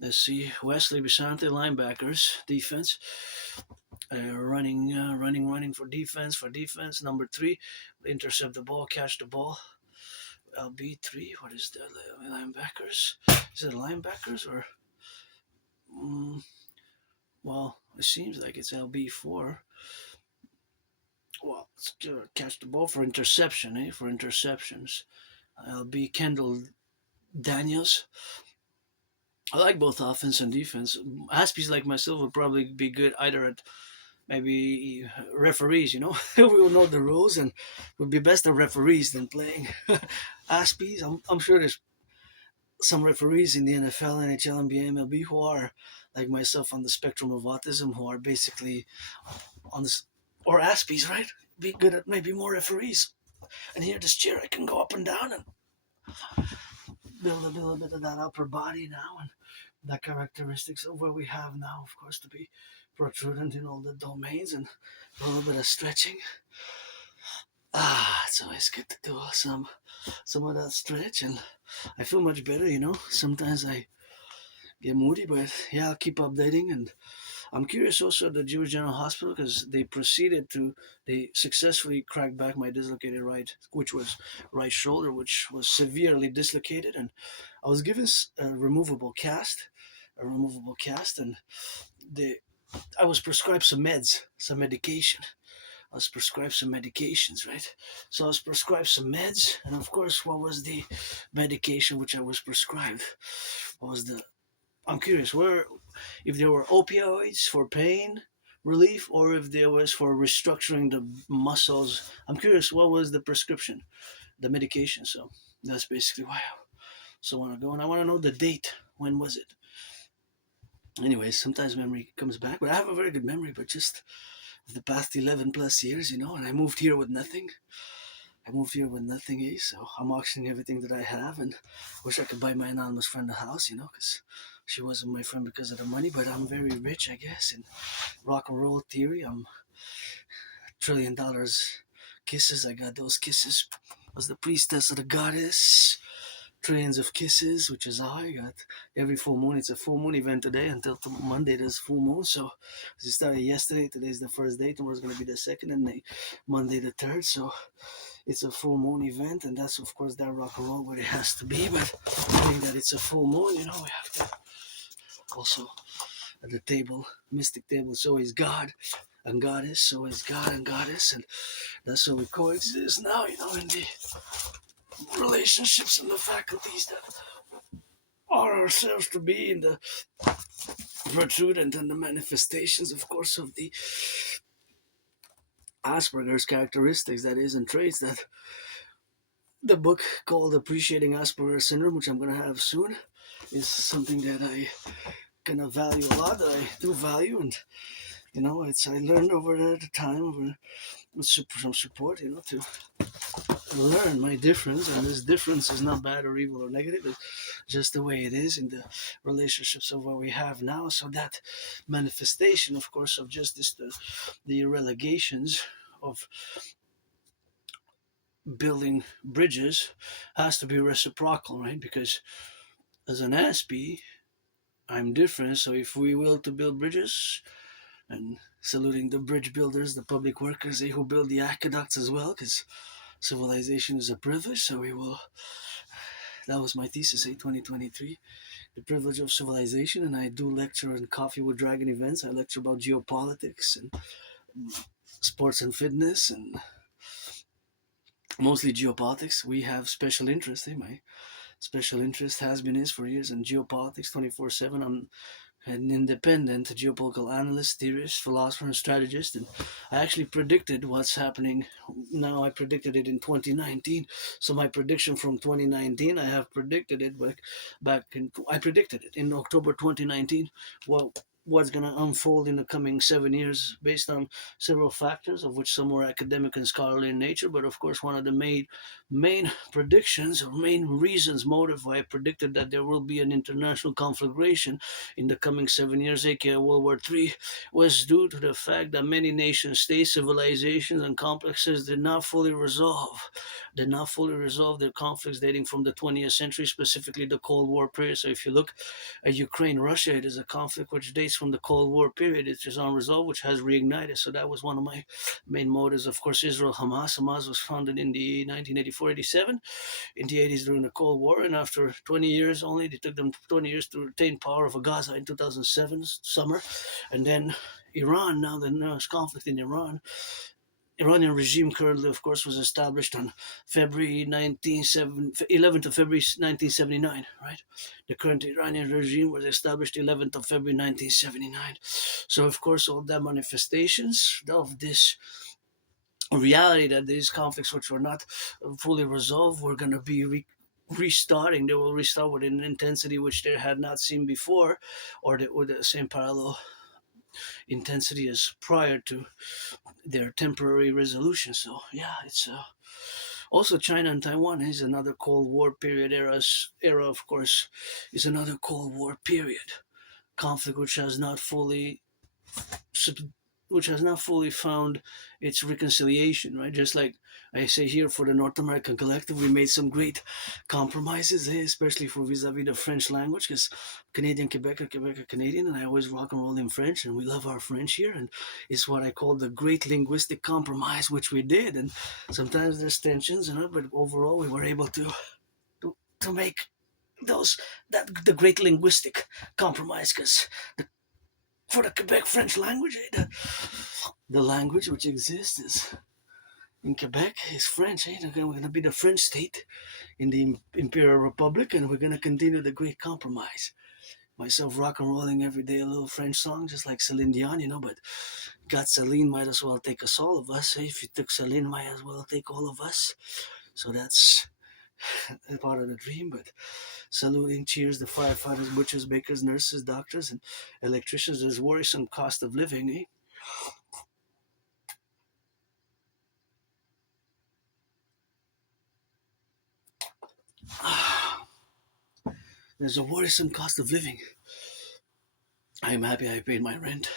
let's see. Wesley Bisante, linebackers, defense. Running for defense. For defense, number 3, intercept the ball, catch the ball. LB3. What is that? Linebackers. Is it linebackers or? Well, it seems like it's LB4. Well, let's catch the ball for interception, For interceptions. LB Kendall Daniels. I like both offense and defense. Aspies like myself would probably be good either at maybe referees, we will know the rules and would be best at referees than playing. Aspies, I'm sure there's some referees in the NFL, NHL, NBA, MLB who are like myself on the spectrum of autism, who are basically on this, or Aspies, right? Be good at maybe more referees. And here, this chair, I can go up and down and build a little bit of that upper body now and the characteristics of what we have now, of course, to be protrudent in all the domains and a little bit of stretching. It's always good to do some of that stretch, and I feel much better, Sometimes I get moody, but yeah, I'll keep updating. And I'm curious also at the Jewish General Hospital because they successfully cracked back my dislocated right shoulder, which was severely dislocated, and I was given a removable cast, and I was prescribed some meds, some medication. I was prescribed some medications, right? So I was prescribed some meds, and of course, what was the medication which I was prescribed? I'm curious, if there were opioids for pain relief or if there was for restructuring the muscles. I'm curious, what was the prescription, the medication? So that's basically why I so want to go, and I want to know the date. When was it? Anyways, sometimes memory comes back, but I have a very good memory, but just the past 11 plus years, and I moved here with nothing. So I'm auctioning everything that I have, and wish I could buy my anonymous friend a house, because she wasn't my friend because of the money, but I'm very rich, I guess, in rock and roll theory. I'm $1 trillion kisses. I got those kisses. I was the priestess of the goddess. Trillions of kisses, which is I got every full moon. It's a full moon event today until Monday. There's full moon, so it started yesterday. Today's the first day. Tomorrow's going to be the second, and Monday the third. So it's a full moon event, and that's of course that rock and roll where it has to be. But being that it's a full moon, we have to also at the table, mystic table. So is God and goddess. So is God and goddess, and that's how we coexist now. In the relationships and the faculties that are ourselves to be in the protrudent and the manifestations, of course, of the Asperger's characteristics, that is, and traits that the book called Appreciating Asperger's Syndrome, which I'm going to have soon, is something that I kind of value a lot, that I do value, and I learned over the time, with some support, to learn my difference, and this difference is not bad or evil or negative. It's just the way it is in the relationships of what we have now. So that manifestation, of course, of just the relegations of building bridges has to be reciprocal, right? Because as an Aspie, I'm different. So if we will to build bridges, and saluting the bridge builders, the public workers, they who build the aqueducts as well, because civilization is a privilege. So we will. That was my thesis, 2023, the privilege of civilization. And I do lecture in Coffee with Dragon events. I lecture about geopolitics and sports and fitness, and mostly geopolitics. We have special interest. My special interest has been is for years in geopolitics 24/7. I'm an independent geopolitical analyst, theorist, philosopher, and strategist. And I actually predicted what's happening now. I predicted it in 2019. So my prediction from 2019, I have predicted it I predicted it in October 2019. Well, what's going to unfold in the coming 7 years based on several factors, of which some were academic and scholarly in nature. But of course, one of the main predictions or main reasons, motive why I predicted that there will be an international conflagration in the coming 7 years, aka World War III, was due to the fact that many nation states, civilizations, and complexes did not fully resolve their conflicts dating from the 20th century, specifically the Cold War period. So if you look at Ukraine, Russia, it is a conflict which dates from the Cold War period. It's just unresolved, which has reignited. So that was one of my main motives. Of course, Israel, Hamas. Hamas was founded in the 1984-87, in the 80s during the Cold War, and after 20 years only, it took them 20 years to retain power over Gaza in 2007 summer, and then Iran. Now the newest conflict in Iran. Iranian regime currently, of course, was established on February 11th of February 1979, right? The current Iranian regime was established 11th of February 1979. So, of course, all the manifestations of this reality that these conflicts, which were not fully resolved, were going to be restarting. They will restart with an intensity which they had not seen before, or with the same parallel intensity as prior to their temporary resolution. So yeah, it's also China and Taiwan is another Cold War period era. Of course, is another Cold War period conflict which has not fully found its reconciliation, right? Just like I say here for the North American Collective, we made some great compromises, especially for vis-a-vis the French language, because Canadian Quebec are Canadian, and I always rock and roll in French, and we love our French here, and it's what I call the great linguistic compromise, which we did, and sometimes there's tensions, but overall we were able to make the great linguistic compromise, because for the Quebec French language, the language which exists is in Quebec is French. We're going to be the French state in the Imperial Republic, and we're going to continue the Great Compromise. Myself rock and rolling every day a little French song, just like Celine Dion, but got Celine, might as well take us all of us. If you took Celine, might as well take all of us. So that's part of the dream, but saluting, cheers, the firefighters, butchers, bakers, nurses, doctors, and electricians. There's worrisome cost of living, There's a worrisome cost of living. I'm happy I paid my rent,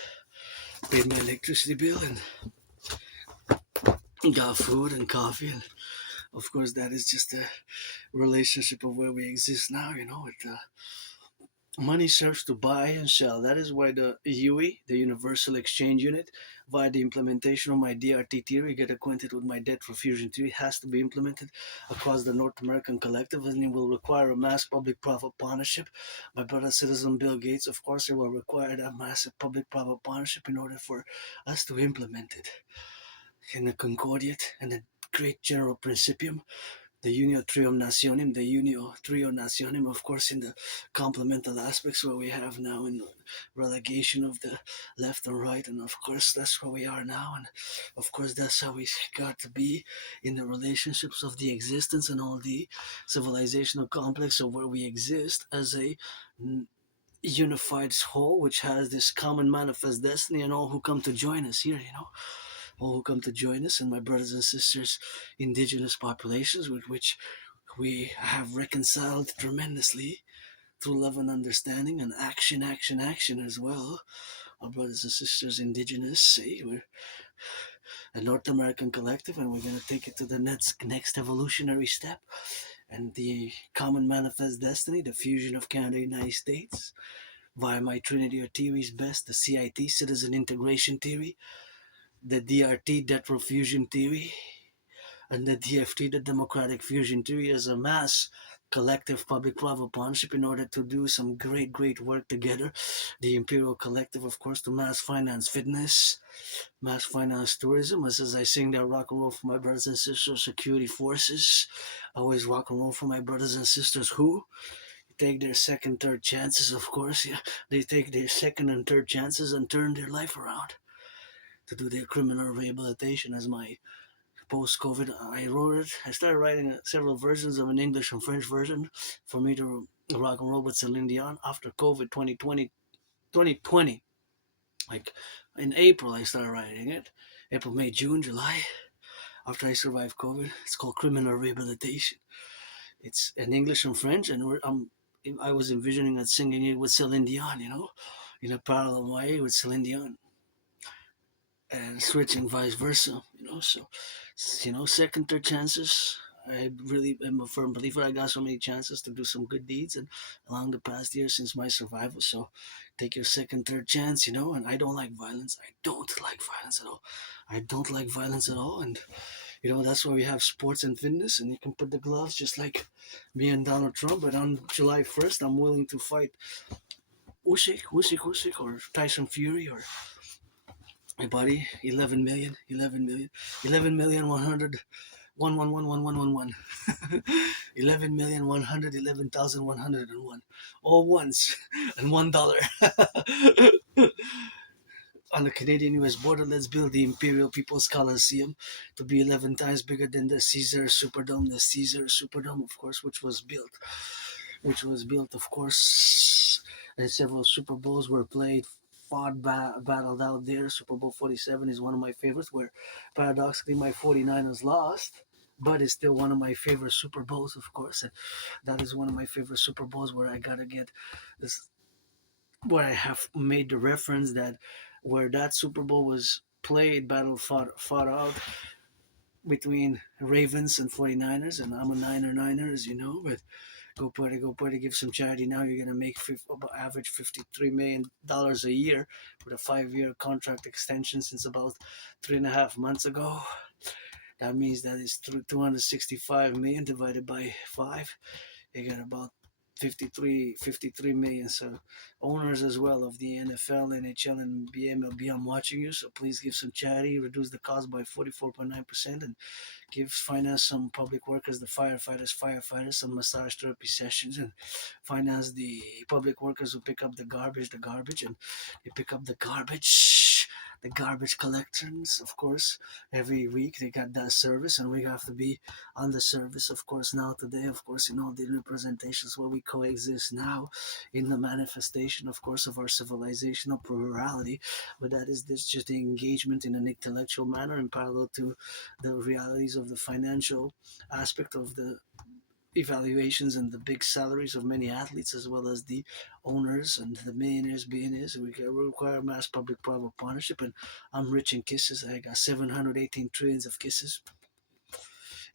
paid my electricity bill, and got food and coffee. And of course, that is just a relationship of where we exist now, money serves to buy and sell. That is why the UE, the Universal Exchange Unit, via the implementation of my DRT theory, get acquainted with my debt fusion theory, has to be implemented across the North American Collective, and it will require a mass public-private partnership. My brother citizen Bill Gates, of course, it will require that massive public-private partnership in order for us to implement it. In the Concordiate and the Great General Principium, the Unio Trium Nationem, the Unio Trio Nationem, of course, in the complemental aspects where we have now in the relegation of the left and right, and of course that's where we are now, and of course that's how we got to be in the relationships of the existence and all the civilizational complex of where we exist as a unified whole, which has this common manifest destiny, and all who come to join us here, all who come to join us, and my brothers and sisters, indigenous populations with which we have reconciled tremendously through love and understanding and action as well. Our brothers and sisters, indigenous, we're a North American collective, and we're going to take it to the next evolutionary step. And the common manifest destiny, the fusion of Canada and the United States, via my Trinity of theories best, the CIT, Citizen Integration Theory, the DRT, Debt Fusion Theory, and the DFT, the Democratic Fusion Theory, as a mass collective public-private partnership in order to do some great work together. The Imperial Collective, of course, to mass finance fitness, mass finance tourism, as I sing that rock and roll for my brothers and sisters, security forces. I always rock and roll for my brothers and sisters who take their second, third chances, of course. Yeah, they take their second and third chances and turn their life around to do their criminal rehabilitation. As my post-COVID, I wrote it. I started writing several versions of an English and French version for me to rock and roll with Celine Dion after COVID 2020. Like in April, I started writing it. April, May, June, July. After I survived COVID, it's called Criminal Rehabilitation. It's in English and French, and I was envisioning that singing it with Celine Dion, in a parallel way with Celine Dion, and switching vice versa, So, second, third chances. I really am a firm believer. I got so many chances to do some good deeds, and along the past year since my survival. So, take your second, third chance, And I don't like violence. I don't like violence at all. I don't like violence at all, and that's why we have sports and fitness, and you can put the gloves just like me and Donald Trump. But on July 1st, I'm willing to fight Usyk, or Tyson Fury, or my buddy, 11 million, 11 million, 11 million, 100, 1111111. 11,111,101. All ones and $1. On the Canadian-US border, let's build the Imperial People's Coliseum to be 11 times bigger than the Caesar Superdome. The Caesar Superdome, of course, which was built, of course, and several Super Bowls were played, fought, battled out there. Super Bowl 47 is one of my favorites, where paradoxically my 49ers lost, but it's still one of my favorite Super Bowls, of course. And that is one of my favorite Super Bowls where I gotta get this, where I have made the reference that where that Super Bowl was played, battle fought out between Ravens and 49ers, and I'm a Niner, but go party, give some charity now. You're gonna make about average $53 million a year with a 5-year contract extension since about 3.5 months ago. That means that is 265 million divided by 5. You got about 53 million. So owners as well of the NFL, NHL, and MLB, I'm watching you. So please give some charity, reduce the cost by 44.9%, and finance some public workers, the firefighters, some massage therapy sessions, and finance the public workers who pick up the garbage, and they pick up the garbage collectors, of course, every week. They got that service, and we have to be on the service, of course, now today, of course, in all the representations where we coexist now in the manifestation, of course, of our civilizational plurality. But that is this just the engagement in an intellectual manner in parallel to the realities of the financial aspect of the evaluations and the big salaries of many athletes, as well as the owners and the millionaires, billionaires. We require mass public-private partnership, and I'm rich in kisses. I got 718 trillions of kisses.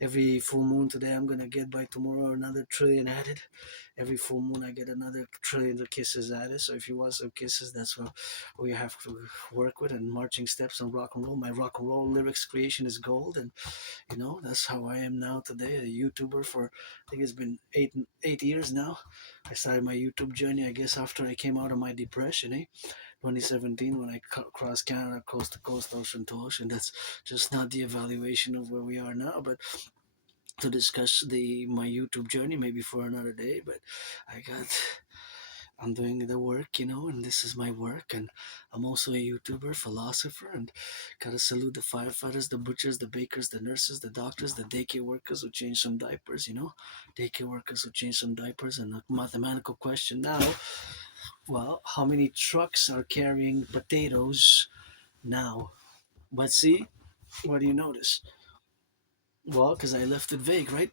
Every full moon today, I'm gonna get by tomorrow another trillion added. Every full moon, I get another trillion of kisses added. So if you want some kisses, that's what we have to work with. And marching steps on rock and roll. My rock and roll lyrics creation is gold, and that's how I am now today. A YouTuber for, I think it's been eight years now. I started my YouTube journey, I guess, after I came out of my depression, 2017, when I crossed Canada coast to coast, ocean to ocean. That's just not the evaluation of where we are now, but to discuss my YouTube journey maybe for another day. But I'm doing the work, and this is my work, and I'm also a YouTuber, philosopher, and gotta salute the firefighters, the butchers, the bakers, the nurses, the doctors, the daycare workers who change some diapers, daycare workers who change some diapers. And a mathematical question now: well, how many trucks are carrying potatoes now? But see, what do you notice? Well, because I left it vague, right?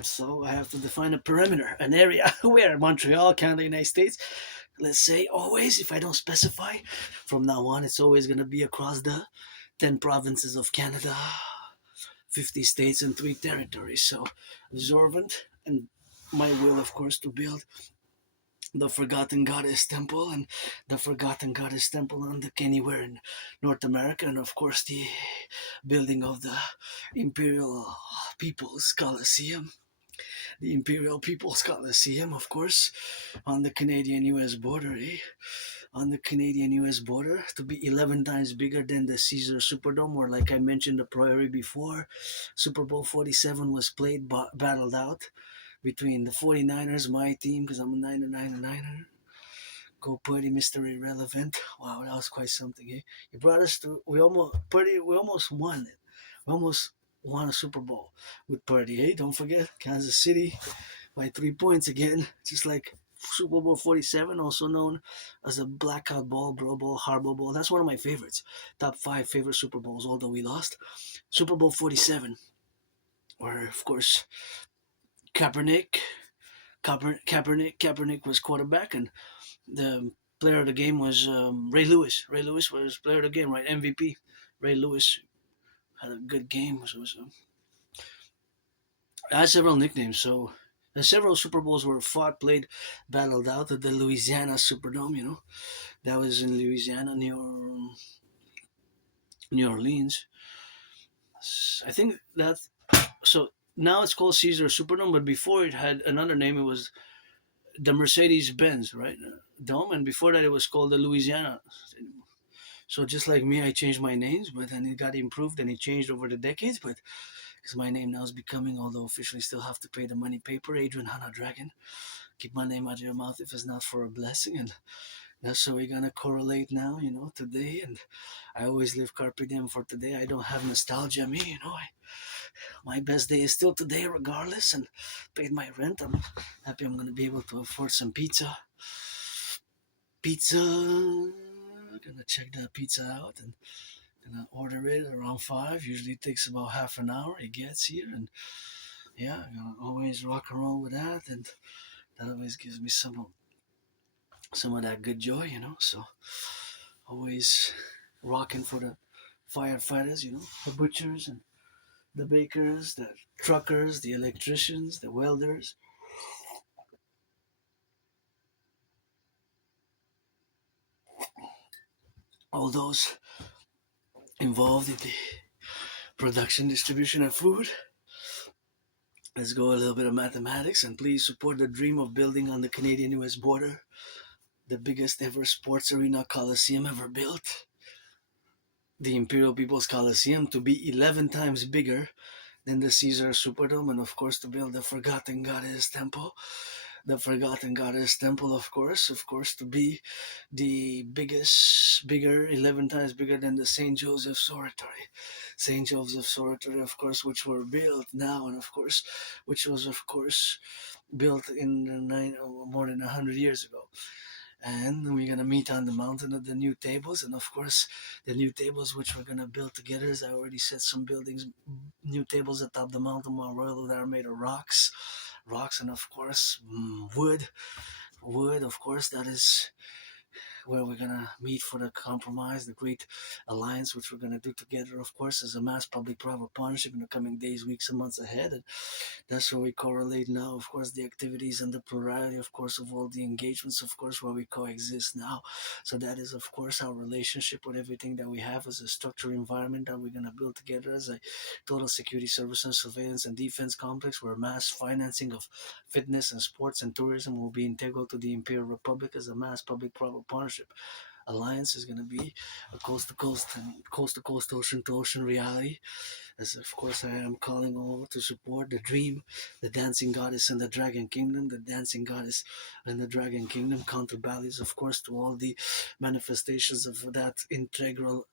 So I have to define a perimeter, an area where Montreal, Canada, United States. Let's say always, if I don't specify, from now on, it's always going to be across the 10 provinces of Canada, 50 states, and 3 territories. So absorbent, and my will, of course, to build the Forgotten Goddess Temple, and the Forgotten Goddess Temple on the anywhere in North America, and of course the building of the Imperial People's Coliseum. The Imperial People's Coliseum, of course, on the Canadian-US border, on the Canadian-US border, to be 11 times bigger than the Caesar Superdome, or like I mentioned the priori before, Super Bowl 47 was played, battled out. between the 49ers, my team, because I'm a Niner. Go Purdy, Mr. Irrelevant. Wow, that was quite something. Eh? He brought us to we almost won it. We almost won a Super Bowl with Purdy. Hey, don't forget Kansas City by 3 points again, just like Super Bowl 47, also known as a blackout ball, bro ball, harbor ball. That's one of my favorites. Top five favorite Super Bowls, although we lost. Super Bowl 47, where of course Kaepernick, Kaepernick was quarterback, and the player of the game was Ray Lewis. Ray Lewis was player of the game, right? MVP. Ray Lewis had a good game. I had several nicknames. So several Super Bowls were fought, played, battled out at the Louisiana Superdome. That was in Louisiana, New Orleans. I think that so now it's called Caesar Superdome, but before it had another name. It was the Mercedes Benz, right? Dome, and before that it was called the Louisiana. So just like me, I changed my names, but then it got improved and it changed over the decades. But because my name now is becoming, although officially still have to pay the money paper, Adrian Hana Dragon. Keep my name out of your mouth if it's not for a blessing, and that's how we're gonna correlate now. Today, and I always live carpe diem for today. I don't have nostalgia. Me, my best day is still today, regardless, and paid my rent. I'm happy I'm gonna be able to afford some pizza. Gonna check that pizza out and gonna order it around 5. Usually it takes about half an hour. It gets here, and yeah, I'm gonna always rock and roll with that, and that always gives me some of that good joy. So always rocking for the firefighters, the butchers and the bakers, the truckers, the electricians, the welders, all those involved in the production, distribution of food. Let's go a little bit of mathematics, and please support the dream of building on the Canadian-US border the biggest ever sports arena coliseum ever built, the Imperial People's Coliseum, to be 11 times bigger than the Caesar Superdome, and of course to build the Forgotten Goddess Temple. The Forgotten Goddess Temple, of course, to be the bigger, 11 times bigger than the St. Joseph's Oratory. St. Joseph's Oratory, of course, which were built now, and of course, which was, of course, built in more than 100 years ago. And we're gonna meet on the mountain of the new tables, and of course the new tables which we're gonna build together, as I already said, some buildings, new tables atop the mountain Mount Royal that are made of rocks, and of course wood, of course. That is where we're gonna meet for the compromise, the great alliance, which we're gonna do together, of course, as a mass public-private partnership in the coming days, weeks, and months ahead. And that's where we correlate now, of course, the activities and the plurality, of course, of all the engagements, of course, where we coexist now. So that is, of course, our relationship with everything that we have as a structured environment that we're gonna build together as a total security services, surveillance, and defense complex, where mass financing of fitness and sports and tourism will be integral to the Imperial Republic as a mass public-private partnership. Alliance is going to be a coast to coast and coast to coast, ocean to ocean reality. As of course, I am calling all to support the dream, the dancing goddess and the dragon kingdom. The dancing goddess and the dragon kingdom counterbalance, of course, to all the manifestations of that integral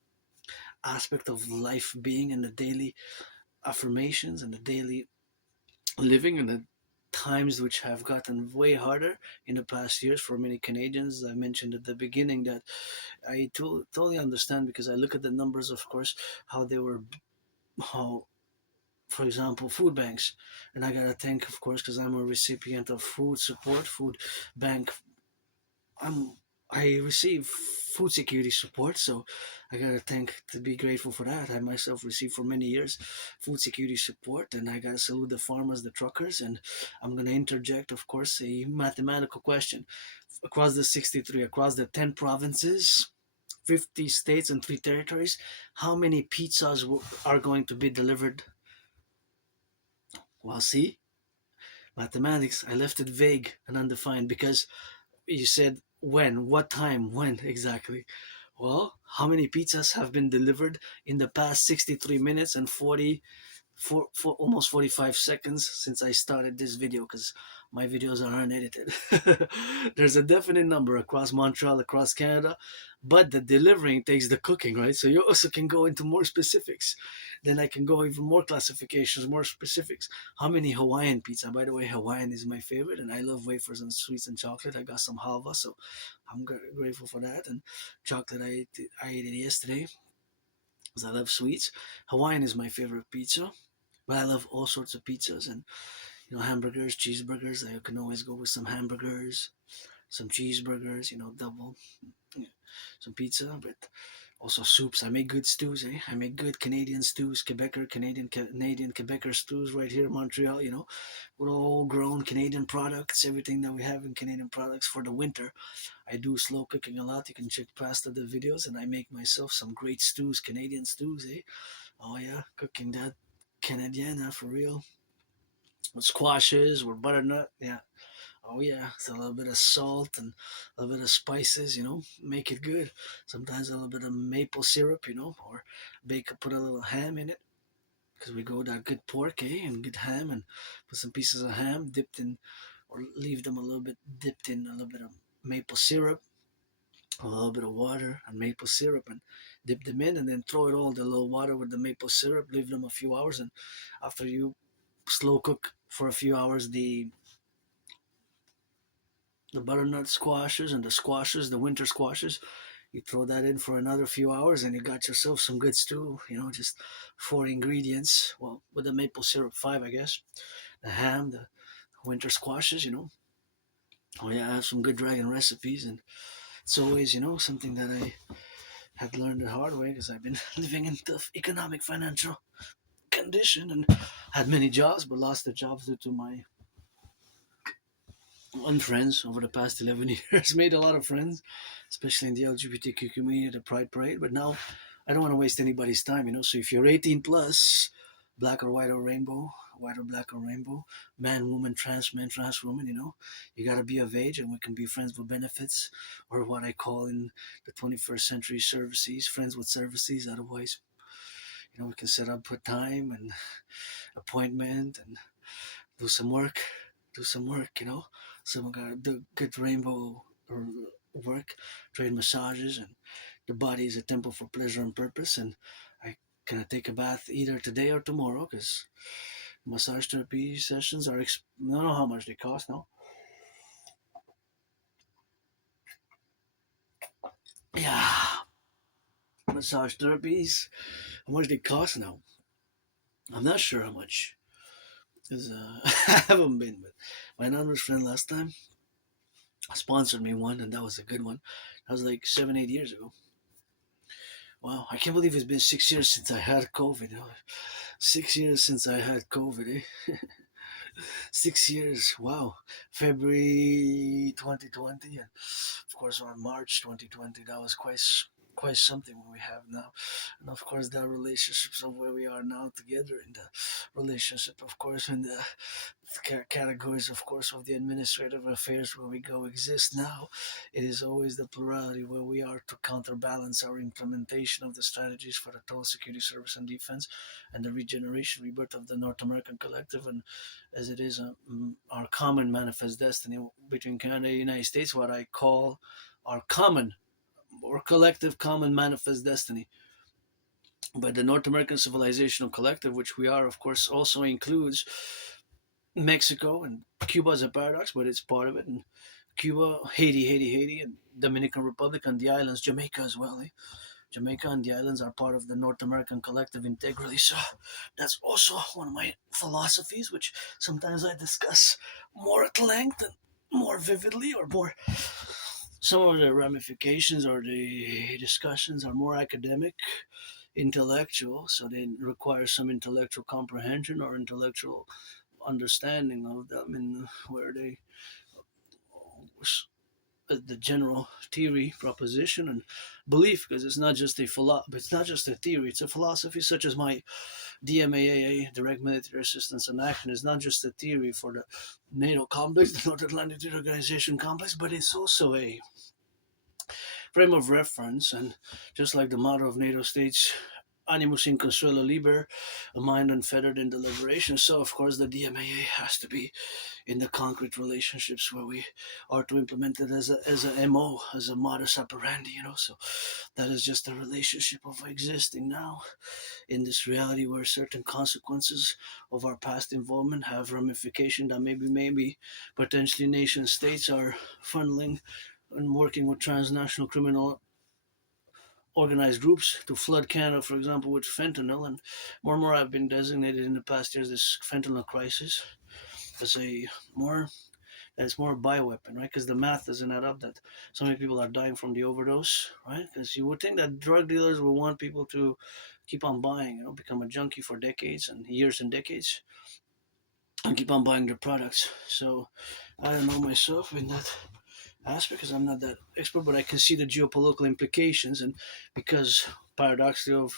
aspect of life being, and the daily affirmations and the daily living, and the times which have gotten way harder in the past years for many Canadians. I mentioned at the beginning that I totally understand, because I look at the numbers, of course, how they were, how, for example, food banks, and I gotta thank, of course, because I'm a recipient of food support, food bank. I'm I receive food security support, so I gotta thank, to be grateful for that. I myself received for many years food security support, and I gotta salute the farmers, the truckers, and I'm gonna interject, of course, a mathematical question. Across the 63, across the 10 provinces, 50 states, and 3 territories, how many pizzas are going to be delivered? Well, see, mathematics, I left it vague and undefined, because you said when, what time, when exactly. Well, how many pizzas have been delivered in the past 63 minutes and 40 for almost 45 seconds since I started this video, because my videos are unedited. There's a definite number across Montreal, across Canada, but the delivering takes the cooking, right? So you also can go into more specifics. Then I can go even more classifications, more specifics. How many Hawaiian pizza? By the way, Hawaiian is my favorite, and I love wafers and sweets and chocolate. I got some halva, so I'm grateful for that. And chocolate, I ate it yesterday because I love sweets. Hawaiian is my favorite pizza, but I love all sorts of pizzas and hamburgers, cheeseburgers. I can always go with some hamburgers, some cheeseburgers, double, yeah, some pizza, but also soups. I make good stews, eh? I make good Canadian stews, Canadian Quebecer stews right here in Montreal, with all grown Canadian products, everything that we have in Canadian products for the winter. I do slow cooking a lot. You can check past the videos, and I make myself some great stews, Canadian stews, eh? Oh yeah, cooking that Canadian, for real. With squashes, with butternut, yeah. Oh yeah, so a little bit of salt and a little bit of spices, make it good. Sometimes a little bit of maple syrup, or put a little ham in it, because we go that good pork, and good ham, and put some pieces of ham dipped in, or leave them a little bit dipped in a little bit of maple syrup, a little bit of water and maple syrup, and dip them in, and then throw it all the little water with the maple syrup, leave them a few hours, and after you slow cook for a few hours the butternut squashes and the winter squashes. You throw that in for another few hours, and you got yourself some good stew. Just four ingredients. Well, with the maple syrup, five, I guess. The ham, the winter squashes. Oh yeah, I have some good dragon recipes, and it's always something that I had learned the hard way, because I've been living in tough economic financial condition and had many jobs, but lost the jobs due to my friends over the past 11 years. Made a lot of friends, especially in the LGBTQ community, the Pride Parade. But now I don't want to waste anybody's time, So if you're 18 plus, black or white or rainbow, white or black or rainbow, man, trans woman, you got to be of age, and we can be friends with benefits, or what I call in the 21st century services, friends with services. Otherwise, we can set up a time and appointment and do some work, Someone got to do good rainbow work, trade massages, and the body is a temple for pleasure and purpose. And I can take a bath either today or tomorrow, because massage therapy sessions are, I don't know how much they cost now. Yeah, massage therapies, how much they cost now? I'm not sure how much. Because I haven't been, but my anonymous friend last time sponsored me one, and that was a good one. That was like 7, 8 years ago. Wow, I can't believe it's been 6 years since I had COVID. 6 years since I had COVID, eh? 6 years, wow. February 2020, and of course on March 2020, that was quite something what we have now. And of course the relationships of where we are now together, in the relationship, of course, in the categories, of course, of the administrative affairs where we go exist now. It is always the plurality where we are to counterbalance our implementation of the strategies for the total security service and defense, and the regeneration rebirth of the North American collective, and as it is our common manifest destiny between Canada and the United States, what I call our common or collective common manifest destiny. But the North American Civilizational Collective, which we are, of course, also includes Mexico, and Cuba is a paradox, but it's part of it. And Cuba, Haiti, and Dominican Republic, and the islands, Jamaica as well. Eh? Jamaica and the islands are part of the North American collective Integree. So that's also one of my philosophies, which sometimes I discuss more at length and more vividly, or more. Some of the ramifications or the discussions are more academic, intellectual, so they require some intellectual comprehension or intellectual understanding of them, and where they the general theory, proposition, and belief, because it's not just a theory, it's a philosophy, such as my DMAAA, direct military assistance and action, is not just a theory for the NATO complex, the North Atlantic Treaty Organization complex, but it's also a frame of reference. And just like the motto of NATO states, animus in consuelo liber, a mind unfettered in deliberation. So, of course, the DMAA has to be in the concrete relationships where we are to implement it as a MO, as a modus operandi, you know. So that is just a relationship of existing now in this reality where certain consequences of our past involvement have ramification that maybe potentially nation states are funneling and working with transnational criminal organized groups to flood Canada, for example, with fentanyl. And more have been designated in the past years this fentanyl crisis as a more it's more a bioweapon, right? Because the math doesn't add up that so many people are dying from the overdose, right? Because you would think that drug dealers will want people to keep on buying, you know, become a junkie for decades and years and decades, and keep on buying their products. So I don't know myself in that aspect because I'm not that expert, but I can see the geopolitical implications, and because paradoxically of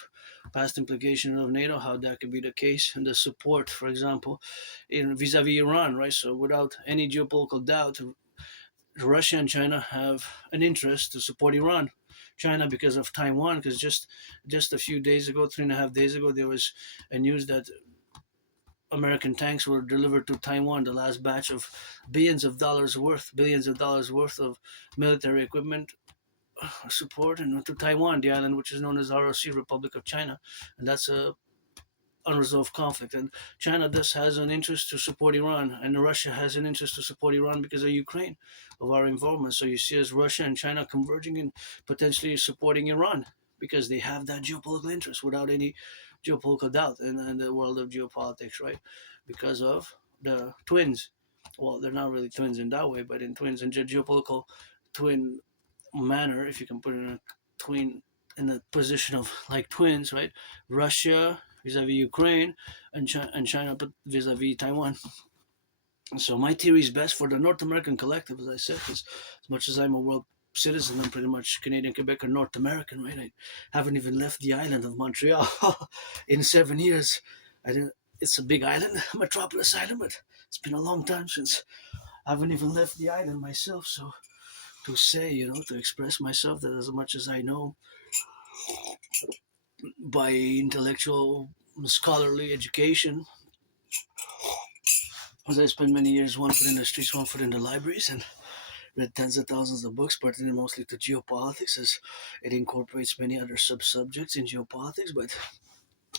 past implications of NATO, how that could be the case, and the support, for example, in vis-a-vis Iran, right? So without any geopolitical doubt, Russia and China have an interest to support Iran. China because of Taiwan, because just a few days ago, 3.5 days ago, there was a news that American tanks were delivered to Taiwan, the last batch of billions of dollars worth of military equipment support, and to Taiwan, the island which is known as ROC, Republic of China, and that's a unresolved conflict. And China thus has an interest to support Iran, and Russia has an interest to support Iran because of Ukraine, of our involvement. So you see, as Russia and China converging and potentially supporting Iran because they have that geopolitical interest without any geopolitical doubt in the world of geopolitics, right? Because of the twins. Well, they're not really twins in that way, but in twins in geopolitical twin manner, if you can put it in a twin in the position of like twins, right? Russia vis-a-vis Ukraine, and China vis-a-vis Taiwan. So my theory is best for the North American collective, as I said, because as much as I'm a world citizen, I'm pretty much Canadian, Quebec, or North American, right? I haven't even left the island of Montreal in 7 years. I didn't. It's a big island, metropolis island, but it's been a long time since I haven't even left the island myself. So to say, to express myself that as much as I know by intellectual, scholarly education, as I spent many years, one foot in the streets, one foot in the libraries, and read tens of thousands of books, pertaining mostly to geopolitics, as it incorporates many other sub-subjects in geopolitics, but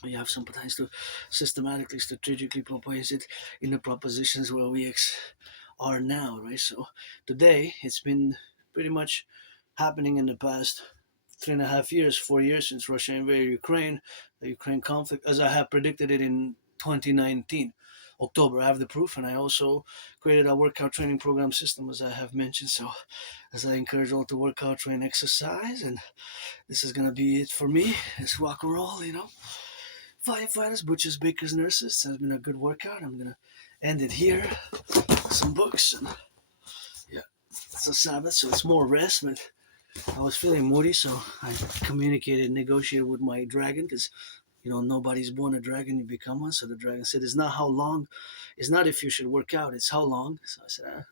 you have sometimes to systematically, strategically propose it in the propositions where we are now, right? So today, it's been pretty much happening in the past 3.5 years, 4 years since Russia invaded Ukraine, the Ukraine conflict, as I have predicted it in 2019. October. I have the proof, and I also created a workout training program system, as I have mentioned. So, as I encourage all to work out, train, exercise, and this is gonna be it for me. It's rock and roll. Firefighters, butchers, bakers, nurses. Has been a good workout. I'm gonna end it here. Some books, and yeah, it's a Sabbath, so it's more rest. But I was feeling moody, so I communicated, negotiated with my dragon because nobody's born a dragon, you become one. So the dragon said, it's not how long, it's not if you should work out, it's how long. So I said,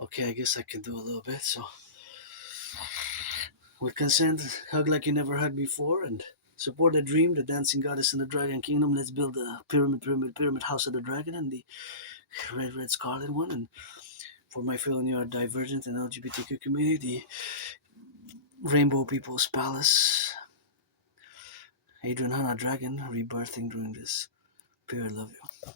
okay, I guess I can do a little bit. So with consent, hug like you never hugged before, and support the dream, the dancing goddess in the dragon kingdom. Let's build a pyramid house of the dragon, and the red scarlet one. And for my fellow neurodivergent and LGBTQ community, the Rainbow People's Palace, Adrian Hana Dragon, rebirthing during this period. Love you.